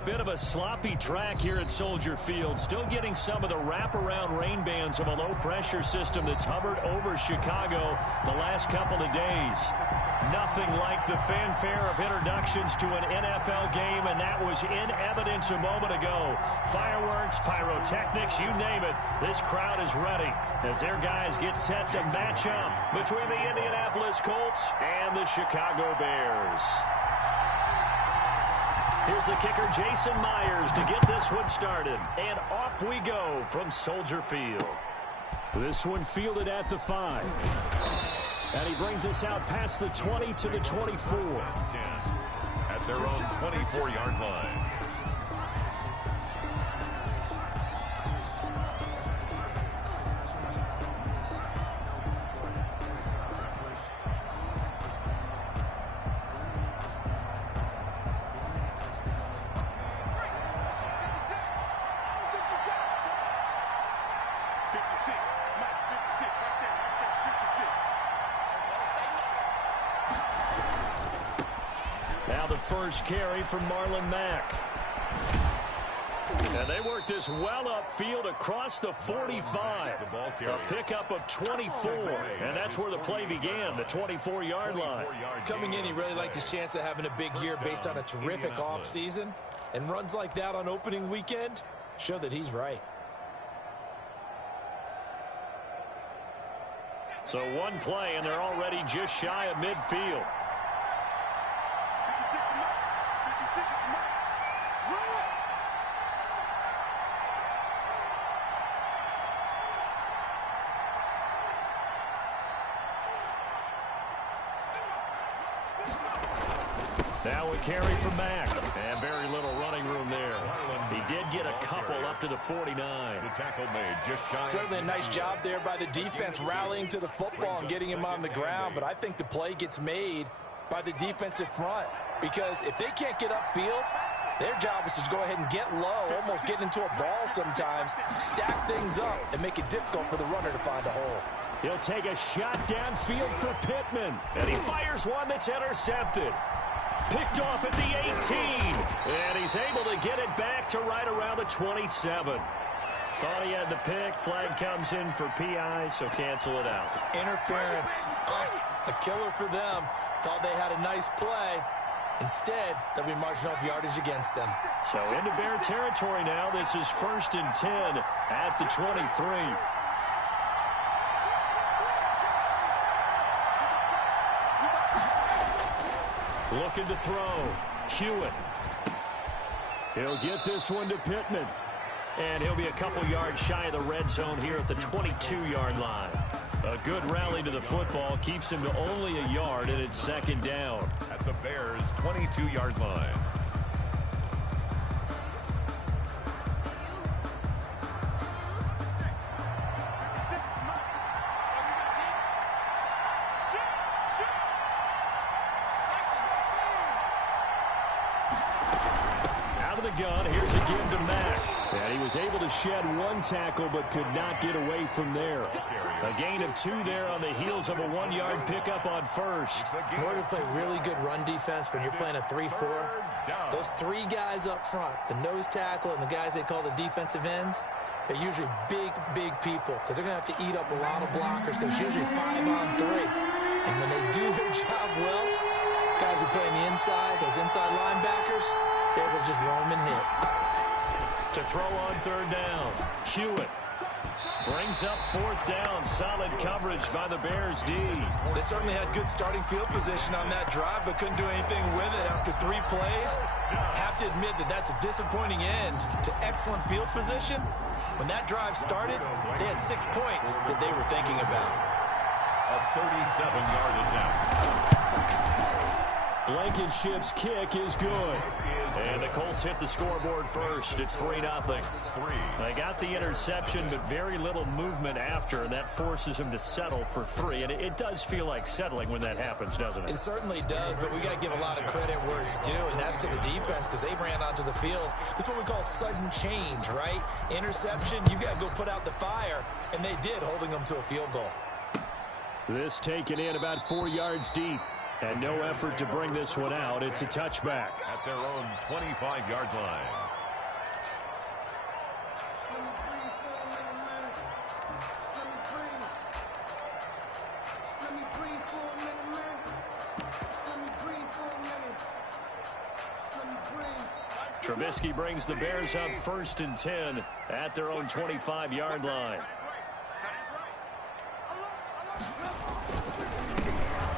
bit of a sloppy track here at Soldier Field. Still getting some of the wraparound rain bands of a low-pressure system that's hovered over Chicago the last couple of days. Nothing like the fanfare of introductions to an NFL game, and that was in evidence a moment ago. Fireworks, pyrotechnics, you name it, this crowd is ready as their guys get set to match up between the Indianapolis Colts and the Chicago Bears. Here's the kicker, Jason Myers, to get this one started. And off we go from Soldier Field. This one fielded at the 5. And he brings us out past the 20 to the 24. 10 at their own 24-yard line. Now the first carry from Marlon Mack. And they work this well upfield across the 45. A pickup of 24. And that's where the play began, the 24-yard line. Coming in, he really liked his chance of having a big year based on a terrific offseason. And runs like that on opening weekend show that he's right. So one play, and they're already just shy of midfield. Now a carry from Mack. And very little running room there. He did get a couple up to the 49. The tackle made just shy. Certainly a nice job there by the defense rallying to the football and getting him on the ground. But I think the play gets made by the defensive front. Because if they can't get upfield, their job is to go ahead and get low, almost get into a ball sometimes, stack things up, and make it difficult for the runner to find a hole. He'll take a shot downfield for Pittman. And he fires one that's intercepted. Picked off at the 18. And he's able to get it back to right around the 27. Thought he had the pick. Flag comes in for PI, so cancel it out. Interference. A killer for them. Thought they had a nice play. Instead, there'll be marginal yardage against them. So into Bear territory now. This is 1st and 10 at the 23. Looking to throw. Hewitt. He'll get this one to Pittman. And he'll be a couple yards shy of the red zone here at the 22-yard line. A good rally to the football keeps him to only a yard, and it's 2nd down. At the Bears' 22-yard line. Gun. Here's a give to Mack. And he was able to shed one tackle but could not get away from there. A gain of 2 there on the heels of a 1-yard pickup on first. In order to play really good run defense when you're playing a 3-4, those 3 guys up front, the nose tackle and the guys they call the defensive ends, they're usually big, big people because they're going to have to eat up a lot of blockers because it's usually 5 on 3. And when they do their job well, guys who play on the inside, those inside linebackers, they will just roam and hit. To throw on 3rd down, Hewitt brings up 4th down. Solid coverage by the Bears D. They certainly had good starting field position on that drive, but couldn't do anything with it after 3 plays. Have to admit that that's a disappointing end to excellent field position. When that drive started, they had 6 points that they were thinking about. A 37-yard attempt. Blankenship's kick is good. And the Colts hit the scoreboard first. It's 3-0. They got the interception, but very little movement after, and that forces him to settle for 3. And it does feel like settling when that happens, doesn't it? It certainly does, but we got to give a lot of credit where it's due, and that's to the defense because they ran onto the field. This is what we call sudden change, right? Interception, you got to go put out the fire, and they did, holding them to a field goal. This taken in about 4 yards deep. And no effort to bring this one out. It's a touchback. At their own 25-yard line. Trubisky brings the Bears up 1st and 10 at their own 25-yard line.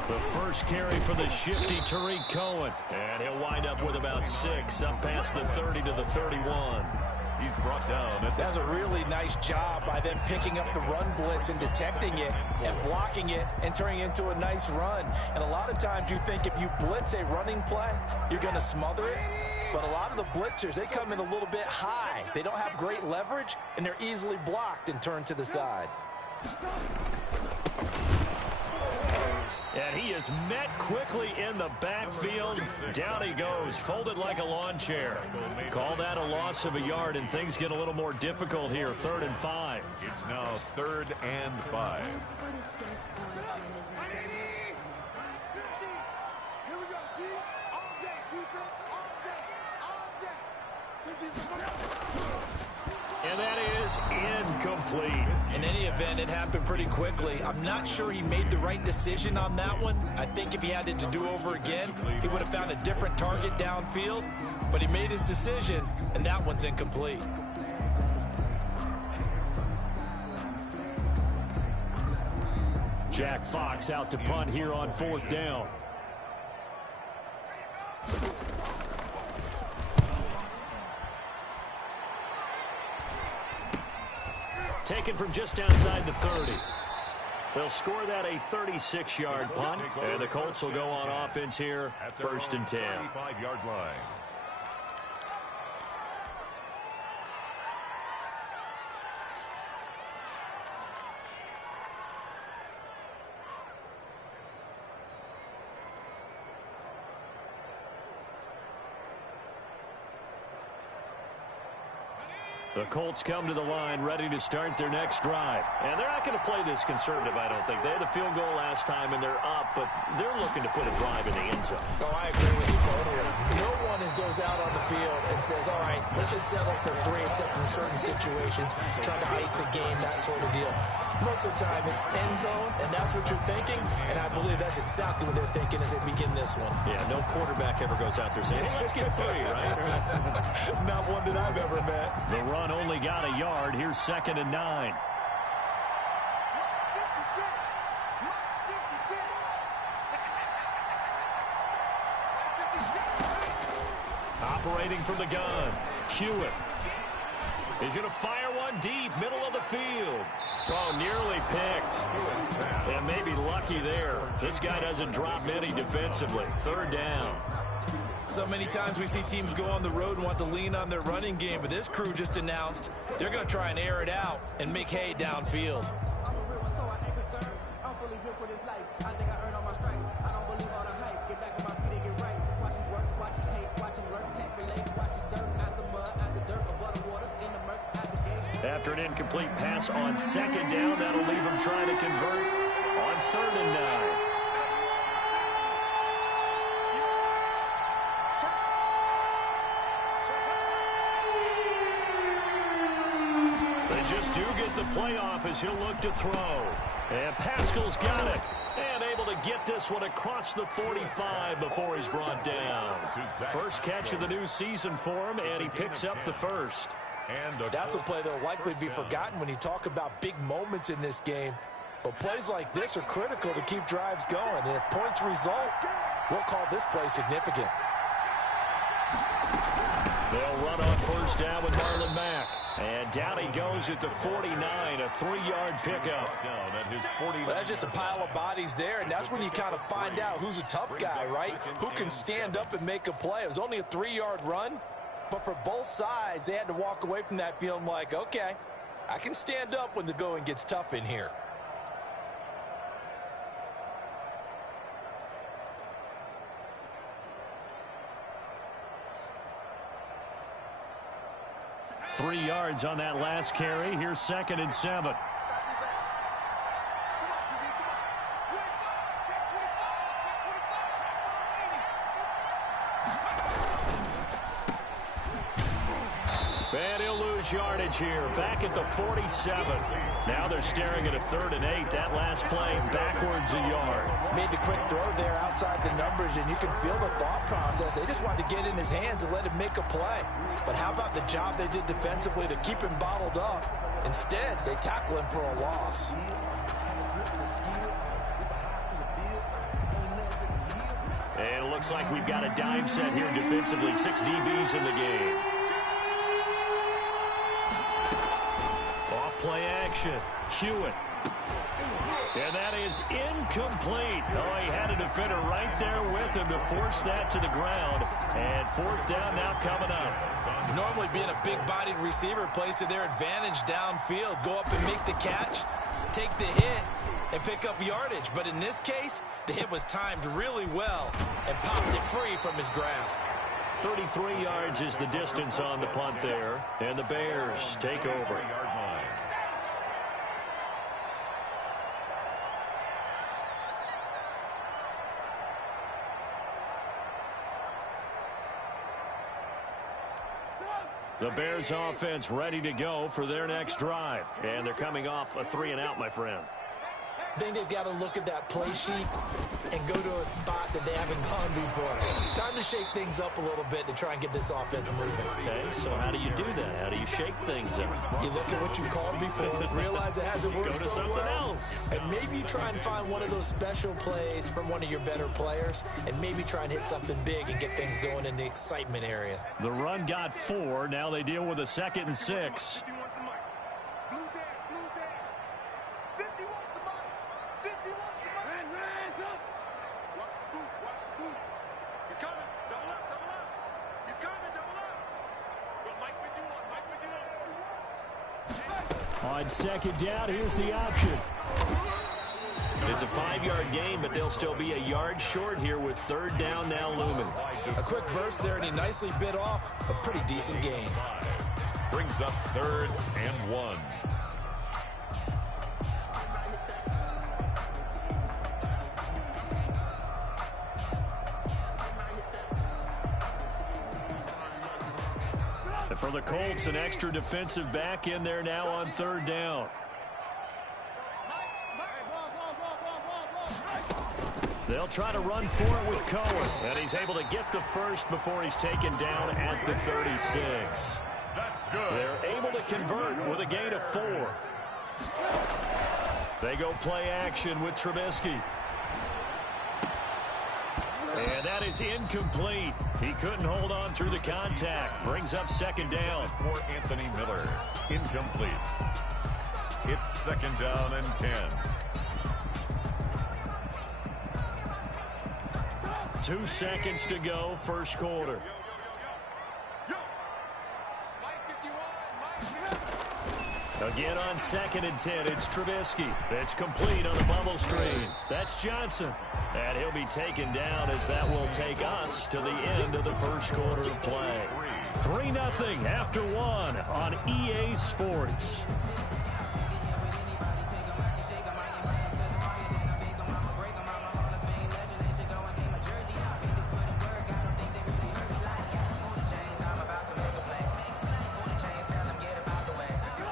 The first carry for the shifty Tariq Cohen. And he'll wind up with about 6 up past the 30 to the 31. He's brought down. That's a really nice job by them picking up the run blitz and detecting it and blocking it and turning it into a nice run. And a lot of times you think if you blitz a running play, you're going to smother it. But a lot of the blitzers, they come in a little bit high. They don't have great leverage, and they're easily blocked and turned to the side. And he is met quickly in the backfield. Down he goes, folded like a lawn chair. Call that a loss of a yard, and things get a little more difficult here. 3rd and 5. It's now 3rd and 5. Here we go, D. All day. Defense, all day. All day. And that is incomplete. In any event, it happened pretty quickly. I'm not sure he made the right decision on that one. I think if he had it to do over again, he would have found a different target downfield. But he made his decision, and that one's incomplete. Jack Fox out to punt here on 4th down. Taken from just outside the 30. They'll score that a 36-yard punt, and the Colts will go on offense here, 1st and 10. 25-yard line. The Colts come to the line ready to start their next drive. And they're not going to play this conservative, I don't think. They had the field goal last time, and they're up, but they're looking to put a drive in the end zone. Oh, I agree with you totally. No one goes out on the field and says, all right, let's just settle for 3, except in certain situations, trying to ice a game, that sort of deal. Most of the time, it's end zone, and that's what you're thinking, and I believe that's exactly what they're thinking as they begin this one. Yeah, no quarterback ever goes out there saying, hey, let's get 3, right? Not one that I've ever met. The run only got a yard. Here's 2nd and 9. Operating from the gun, Hewitt. He's going to fire one deep, middle of the field. Oh, nearly picked. And maybe lucky there. This guy doesn't drop many defensively. 3rd down. So many times we see teams go on the road and want to lean on their running game, but this crew just announced they're going to try and air it out and make hay downfield. I'm a real one, so I ain't concerned. I'm fully built for this life. I think I earned all my stripes. I don't believe all the hype. Get back on my feet and get right. Watch it work, watch it hate, watch it learn, can't relate. Watch it stir out the mud, out the dirt, above the waters, in the murk, out the gate. After an incomplete pass on 2nd down, that'll leave him trying to convert on 3rd and 9. Just do get the playoff as he'll look to throw. And Pascal's got it. And able to get this one across the 45 before he's brought down. First catch of the new season for him, and he picks up the first. That's a play that will likely be forgotten when you talk about big moments in this game. But plays like this are critical to keep drives going. And if points result, we'll call this play significant. They'll run on 1st down with Marlon Mack. And down he goes at the 49, a 3-yard pickup. Well, that's just a pile of bodies there, and that's when you kind of find out who's a tough guy, right? Who can stand up and make a play. It was only a 3-yard run, but for both sides, they had to walk away from that feeling like, okay, I can stand up when the going gets tough in here. Three yards on that last carry. Here's 2nd and 7. gains yardage here, back at the 47. Now they're staring at a 3rd and 8. That last play backwards a yard. Made the quick throw there outside the numbers, and you can feel the thought process. They just wanted to get in his hands and let him make a play. But how about the job they did defensively to keep him bottled up? Instead, they tackle him for a loss. And it looks like we've got a dime set here defensively. 6 DBs in the game. Off-play action. Hewitt. And that is incomplete. Oh, he had a defender right there with him to force that to the ground. And 4th down now coming up. Normally being a big-bodied receiver plays to their advantage downfield. Go up and make the catch, take the hit, and pick up yardage. But in this case, the hit was timed really well and popped it free from his grasp. 33 yards is the distance on the punt there. And the Bears take over. The Bears offense ready to go for their next drive. And they're coming off a 3-and-out, my friend. I think they've got to look at that play sheet and go to a spot that they haven't gone before. Time to shake things up a little bit to try and get this offense moving. Okay, so how do you do that? How do you shake things up? You look at what you called before, realize it hasn't worked Go to so something well, else. and maybe you try and find one of those special plays from one of your better players, and maybe try and hit something big and get things going in the excitement area. The run got 4. Now they deal with a 2nd and 6. On 2nd down, here's the option. It's a 5-yard gain, but they'll still be a yard short here with 3rd down now looming. A quick burst there, and he nicely bit off a pretty decent gain. Brings up 3rd and 1. And for the Colts, an extra defensive back in there now on 3rd down. They'll try to run for it with Cohen. And he's able to get the first before he's taken down at the 36. That's good. They're able to convert with a gain of 4. They go play action with Trubisky. And that is incomplete. He couldn't hold on through the contact. Brings up 2nd down. For Anthony Miller. Incomplete. It's 2nd down and 10. 2 seconds to go, 1st quarter. Again on 2nd and 10, it's Trubisky. It's complete on the bubble screen. That's Johnson. And he'll be taken down as that will take us to the end of the 1st quarter of play. 3-0 after 1 on EA Sports.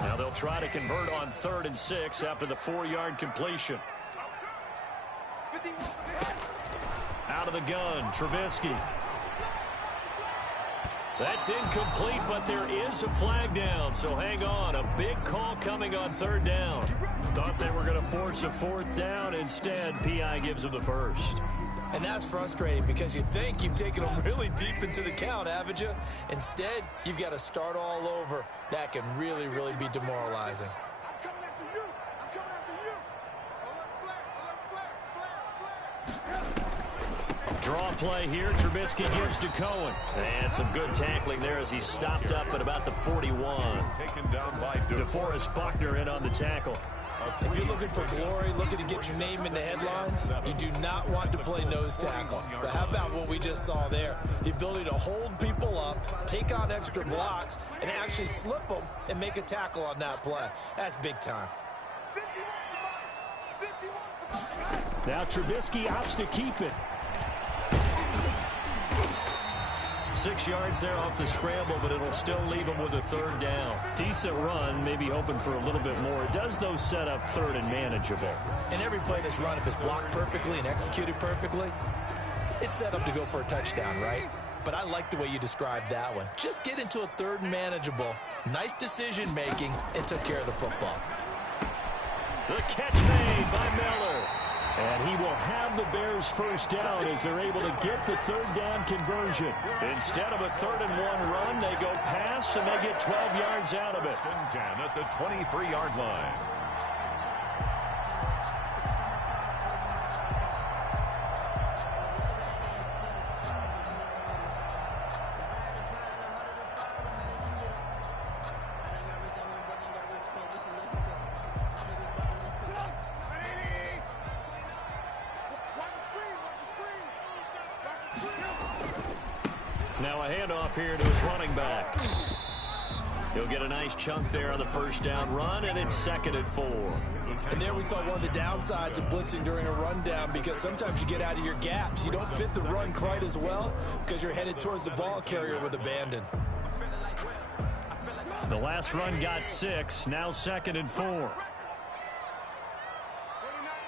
Now they'll try to convert on 3rd and 6 after the 4-yard completion. Out of the gun, Trubisky. That's incomplete, but there is a flag down, so hang on. A big call coming on 3rd down. Thought they were going to force a 4th down. Instead, P.I. gives them the first. And that's frustrating because you think you've taken them really deep into the count, haven't you? Instead, you've got to start all over. That can really, really be demoralizing. I'm coming after you. I'm coming after you. Draw play here. Trubisky gives to Cohen. And some good tackling there as he stopped up at about the 41. Taken down by DeForest Buckner in on the tackle. If you're looking for glory, looking to get your name in the headlines, you do not want to play nose tackle. But how about what we just saw there? The ability to hold people up, take on extra blocks, and actually slip them and make a tackle on that play. That's big time. Now Trubisky opts to keep it. 6 yards there off the scramble, but it'll still leave him with a third down. Decent run, maybe hoping for a little bit more. It does, though, set up third and manageable. And every play that's run, if it's blocked perfectly and executed perfectly, it's set up to go for a touchdown, right? But I like the way you described that one. Just get into a third and manageable, nice decision-making, and took care of the football. The catch made by Miller. And he will have the Bears first down as they're able to get the third down conversion. Instead of a 3rd-and-1 run, they go pass, and they get 12 yards out of it. 10 at the 23-yard line. Now a handoff here to his running back. He'll get a nice chunk there on the first down run, and it's 2nd and 4. And there we saw one of the downsides of blitzing during a rundown, because sometimes you get out of your gaps. You don't fit the run quite as well because you're headed towards the ball carrier with abandon. The last run got 6, now 2nd and 4. 29 is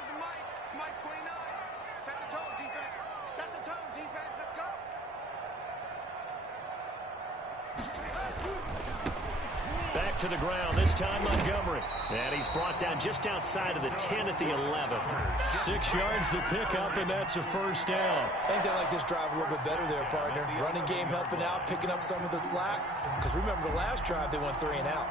the Mike 29. Set the tone, defense. Set the tone, defense. Let's go. Back to the ground, this time Montgomery. And he's brought down just outside of the 10 at the 11. 6 yards the pickup, and that's a first down. I think they like this drive a little bit better there, partner. Running game helping out, picking up some of the slack. Because remember, the last drive, they went 3 and out.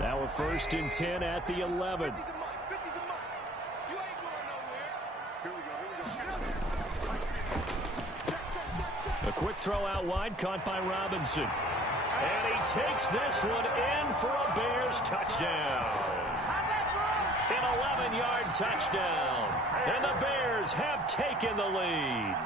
Now a 1st and 10 at the 11. 50 the Mike. 50 the Mike. You ain't going nowhere. Here we go. A quick throw out wide, caught by Robinson. And he takes this one in for a Bears touchdown. An 11-yard touchdown. And the Bears have taken the lead.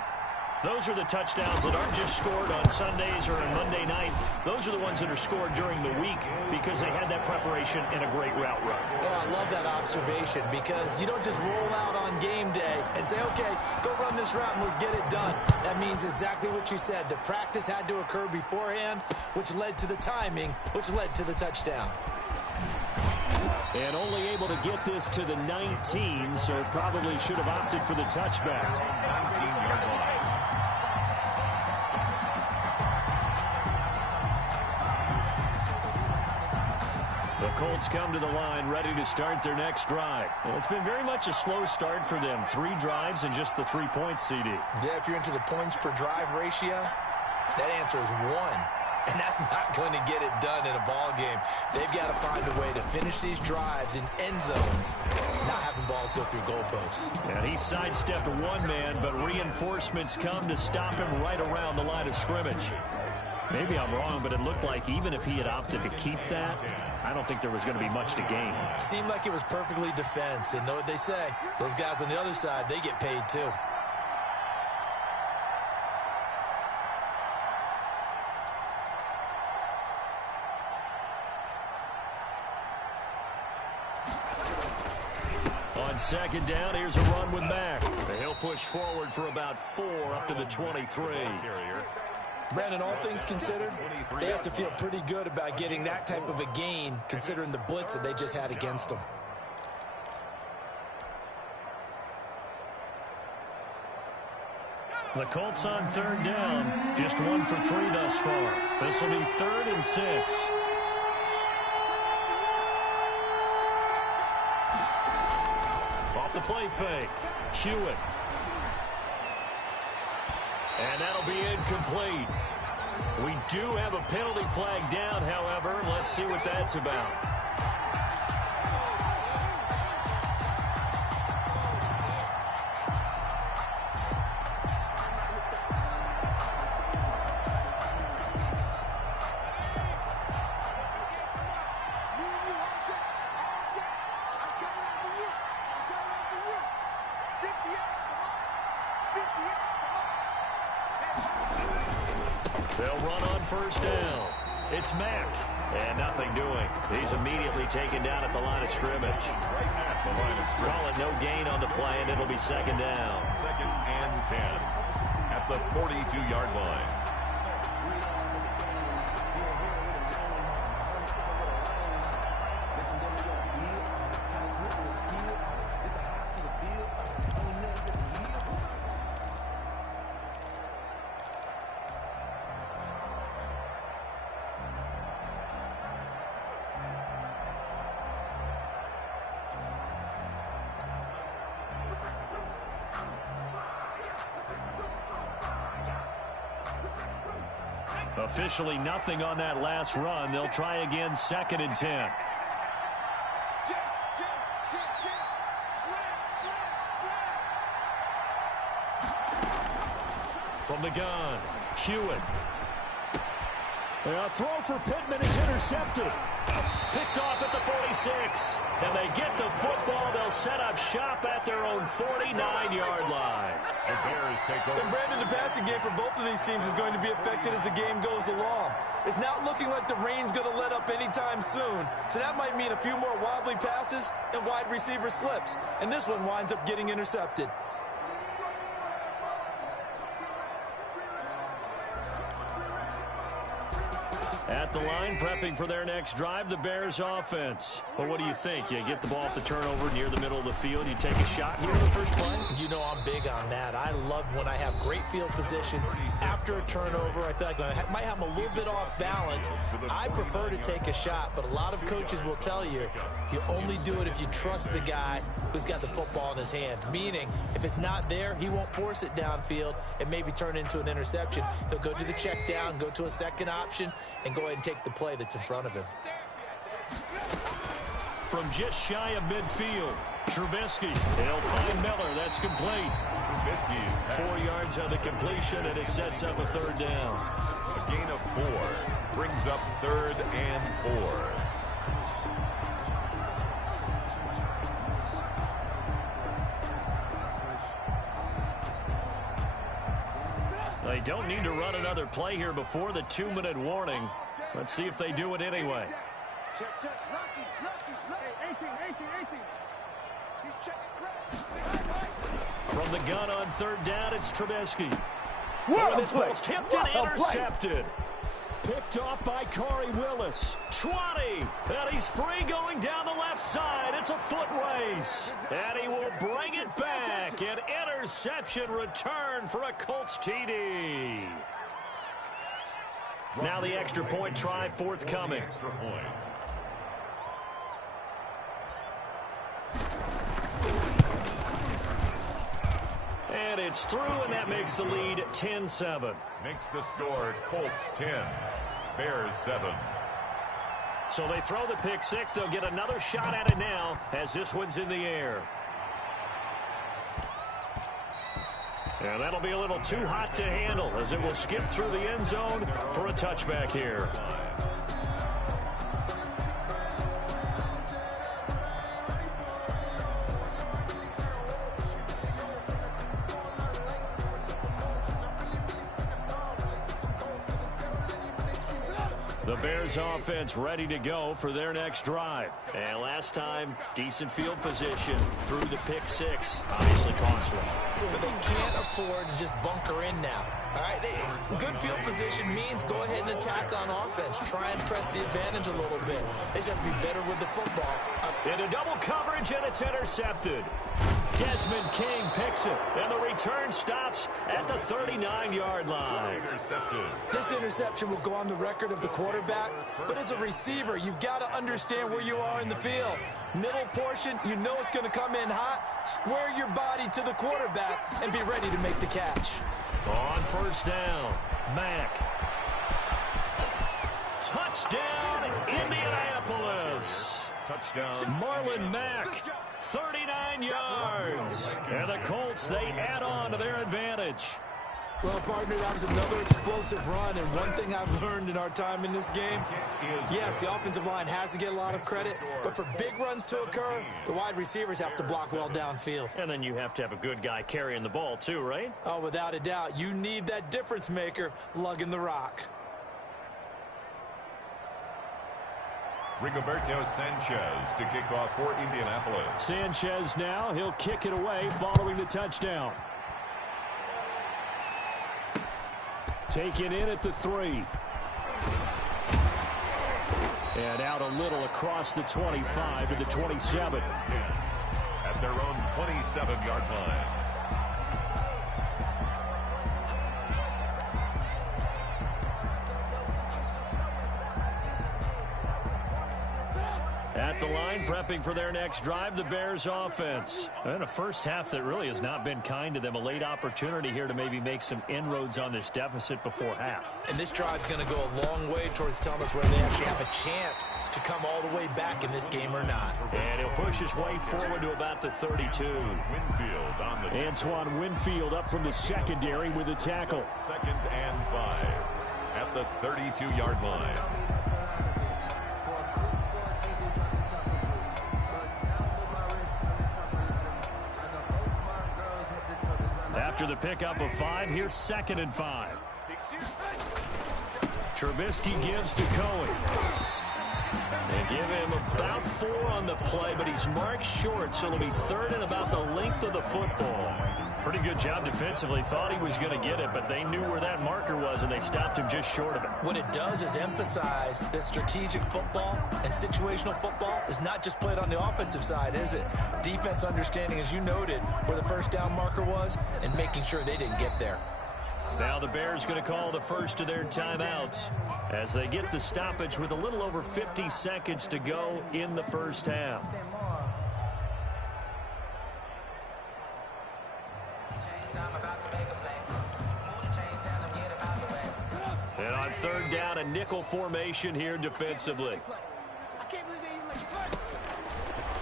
Those are the touchdowns that aren't just scored on Sundays or on Monday night. Those are the ones that are scored during the week because they had that preparation and a great route run. Oh, I love that observation, because you don't just roll out on game day and say, okay, go run this route and let's get it done. That means exactly what you said. The practice had to occur beforehand, which led to the timing, which led to the touchdown. And only able to get this to the 19, so probably should have opted for the touchback. 19-yard line. The Colts come to the line ready to start their next drive. And it's been very much a slow start for them. 3 drives and just the 3 points, CD. Yeah, if you're into the points per drive ratio, that answer is 1. And that's not going to get it done in a ball game. They've got to find a way to finish these drives in end zones, not having balls go through goalposts. And he sidestepped one man, but reinforcements come to stop him right around the line of scrimmage. Maybe I'm wrong, but it looked like even if he had opted to keep that, I don't think there was going to be much to gain. Seemed like it was perfectly defense. And know what they say? Those guys on the other side, they get paid too. On 2nd down, here's a run with Mack. He'll push forward for about 4 up to the 23. Brandon, all things considered, they have to feel pretty good about getting that type of a gain, considering the blitz that they just had against them. The Colts on 3rd down, just 1 for 3 thus far. This will be 3rd and 6. Off the play fake, Hewitt. And that'll be incomplete. We do have a penalty flag down, however. Let's see what that's about. They'll run on 1st down. It's Mack. And nothing doing. He's immediately taken down at the line of scrimmage. Right at the line of scrimmage. Call it no gain on the play, and it'll be second down. 2nd and 10 at the 42-yard line. Officially nothing on that last run. They'll try again, 2nd and 10. From the gun, Hewitt. A throw for Pittman is intercepted. Picked off at the 46. And they get the football. They'll set up shop at their own 49-yard line. The Bears take over. And Brandon, the passing game for both of these teams is going to be affected as the game goes along. It's not looking like the rain's going to let up anytime soon. So that might mean a few more wobbly passes and wide receiver slips. And this one winds up getting intercepted. At the line, prepping for their next drive, the Bears offense. Well, what do you think? You get the ball off the turnover near the middle of the field. You take a shot here in the first play? You know I'm big on that. I love when I have great field position after a turnover. I feel like I might have them a little bit off balance. I prefer to take a shot, but a lot of coaches will tell you, you only do it if you trust the guy who's got the football in his hands. Meaning, if it's not there, he won't force it downfield and maybe turn it into an interception. He'll go to the check down, go to a second option, and go ahead and take the play that's in front of him. From just shy of midfield, Trubisky. He'll find Miller. That's complete. Trubisky's 4 yards on the completion, and it sets up a 3rd down. a gain of 4. Brings up 3rd and 4. They don't need to run another play here before the 2-minute warning. Let's see if they do it anyway. Check. Lucky. Hey, 18. He's checking crack. From the gun on 3rd down, it's Trubisky. And this ball's tipped and intercepted. Picked off by Corey Willis. 20. And he's free going down the left side. It's a foot race. And he will bring it back. An interception return for a Colts TD. Now the extra point try forthcoming. Extra point. And it's through, and that makes the lead 10-7. Makes the score Colts 10, Bears 7. So they throw the pick six. They'll get another shot at it now as this one's in the air. And that'll be a little too hot to handle as it will skip through the end zone for a touchback here. The Bears offense ready to go for their next drive. And last time, decent field position through the pick six. Obviously costly. But they can't afford to just bunker in now. All right, good field position means go ahead and attack on offense. Try and press the advantage a little bit. They just have to be better with the football. Into double coverage, and it's intercepted. Desmond King picks it, and the return stops at the 39-yard line. Intercepted. This interception will go on the record of the quarterback, but as a receiver, you've got to understand where you are in the field. Middle portion, you know it's going to come in hot. Square your body to the quarterback and be ready to make the catch. On first down, Mack. Touchdown, Indianapolis. Touchdown. Marlon Mack, 39 yards. And the Colts, they add on to their advantage. Well, partner, that was another explosive run, and one thing I've learned in our time in this game, yes, the offensive line has to get a lot of credit, but for big runs to occur, the wide receivers have to block well downfield. And then you have to have a good guy carrying the ball too, right? Oh, without a doubt, you need that difference maker lugging the rock. Rigoberto Sanchez to kick off for Indianapolis. Sanchez now, he'll kick it away following the touchdown. Taken in at the 3. And out a little across the 25 to the 27. At their own 27-yard line. At the line, prepping for their next drive, the Bears offense. And a first half that really has not been kind to them. A late opportunity here to maybe make some inroads on this deficit before half. And this drive's going to go a long way towards telling us whether they actually have a chance to come all the way back in this game or not. And he'll push his way forward to about the 32. Winfield on the Antoine Winfield up from the secondary with a tackle. 2nd and 5 at the 32-yard line. After the pickup of 5, here's 2nd and 5. Trubisky gives to Cohen. They give him about 4 on the play, but he's marked short, so it'll be 3rd and about the length of the football. Pretty good job defensively. Thought he was going to get it, but they knew where that marker was, and they stopped him just short of it. What it does is emphasize that strategic football and situational football is not just played on the offensive side, is it? Defense understanding, as you noted, where the first down marker was and making sure they didn't get there. Now the Bears going to call the first of their timeouts as they get the stoppage with a little over 50 seconds to go in the first half. And on 3rd down, a nickel formation here defensively.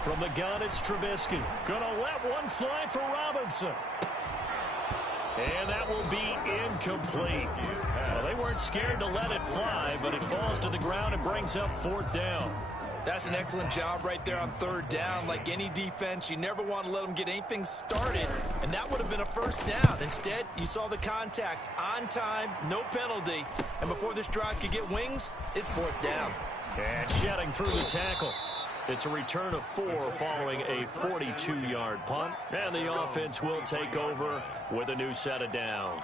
From the gun, it's Trubisky. Gonna let one fly for Robinson. And that will be incomplete. Well, they weren't scared to let it fly, but it falls to the ground and brings up 4th down. That's an excellent job right there on 3rd down. Like any defense, you never want to let them get anything started, and that would have been a first down. Instead, you saw the contact on time, no penalty, and before this drive could get wings, it's 4th down. And shedding through the tackle. It's a return of 4 following a 42-yard punt, and the offense will take over with a new set of downs.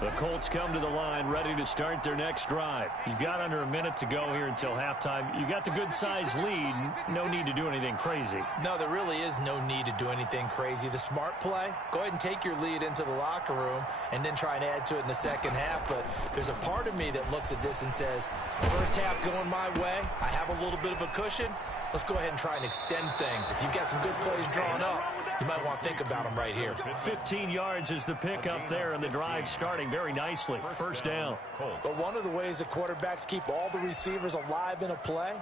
The Colts come to the line ready to start their next drive. You've got under a minute to go here until halftime. You've got the good-sized lead. No need to do anything crazy. No, there really is no need to do anything crazy. The smart play, go ahead and take your lead into the locker room and then try and add to it in the second half. But there's a part of me that looks at this and says, first half going my way, I have a little bit of a cushion. Let's go ahead and try and extend things. If you've got some good plays drawn up, you might want to think about them right here. 15 yards is the pickup there, and the drive starting very nicely. First down. But one of the ways the quarterbacks keep all the receivers alive in a play,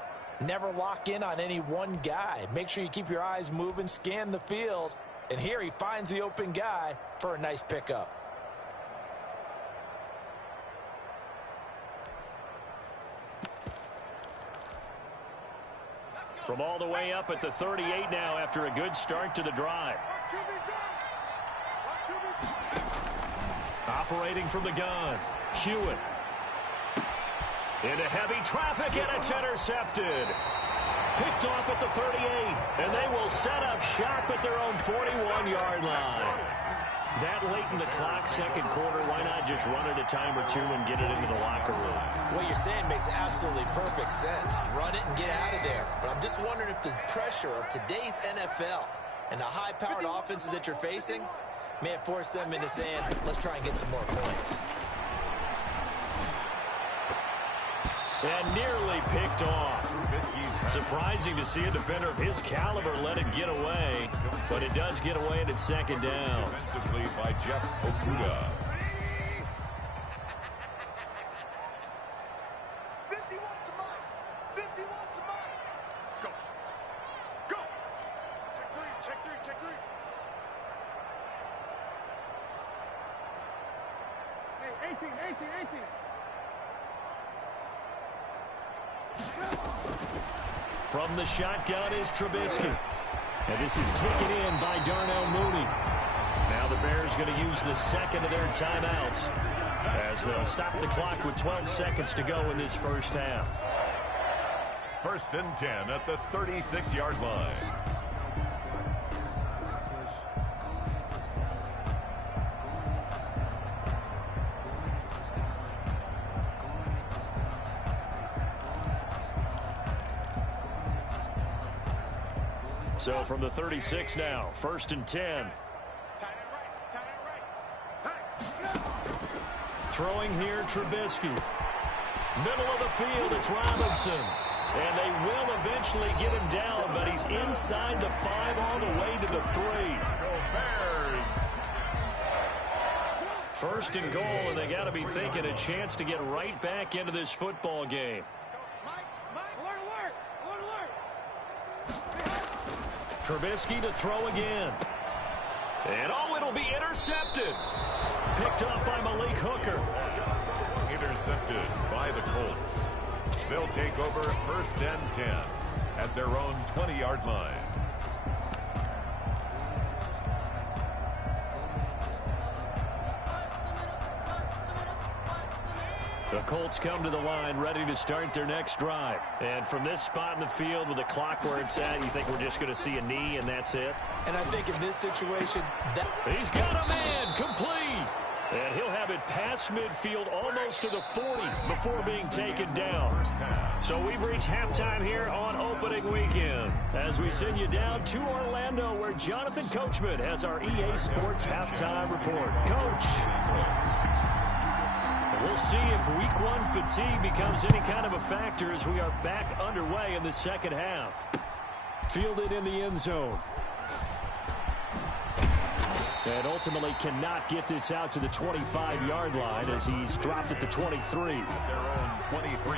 never lock in on any one guy. Make sure you keep your eyes moving, scan the field, and here he finds the open guy for a nice pickup. From all the way up at the 38 now after a good start to the drive. Operating from the gun, Hewitt. Into heavy traffic, and it's intercepted. Picked off at the 38, and they will set up shop at their own 41-yard line. That late in the clock, second quarter, why not just run it a time or two and get it into the locker room? What you're saying makes absolutely perfect sense. Run it and get out of there. But I'm just wondering if the pressure of today's NFL and the high-powered offenses that you're facing may have forced them into saying, let's try and get some more points. And nearly picked off. Surprising to see a defender of his caliber let it get away, but it does get away and it's second down. Defensively by Jeff Okudah. 51 to mine. 51 to mine. Go. Go. Check three, check three, check three. Hey, From the shotgun is Trubisky. And this is taken in by Darnell Mooney. Now the Bears going to use the second of their timeouts as they'll stop the clock with 12 seconds to go in this first half. 1st and 10 at the 36-yard line. So from the 36 now, 1st and 10. Throwing here, Trubisky. Middle of the field, it's Robinson. And they will eventually get him down, but he's inside the 5 all the way to the 3. Bears. 1st and goal, and they got to be thinking a chance to get right back into this football game. Trubisky to throw again. And oh, it'll be intercepted. Picked up by Malik Hooker. Intercepted by the Colts. They'll take over 1st and 10 at their own 20-yard line. The Colts come to the line ready to start their next drive. And from this spot in the field with the clock where it's at, you think we're just going to see a knee and that's it? And I think in this situation, he's got a man complete. And he'll have it past midfield almost to the 40 before being taken down. So we've reached halftime here on opening weekend as we send you down to Orlando where Jonathan Coachman has our EA Sports halftime report. Coach. We'll see if week 1 fatigue becomes any kind of a factor as we are back underway in the second half. Fielded in the end zone. And ultimately cannot get this out to the 25-yard line as he's dropped at the 23. Their own 23.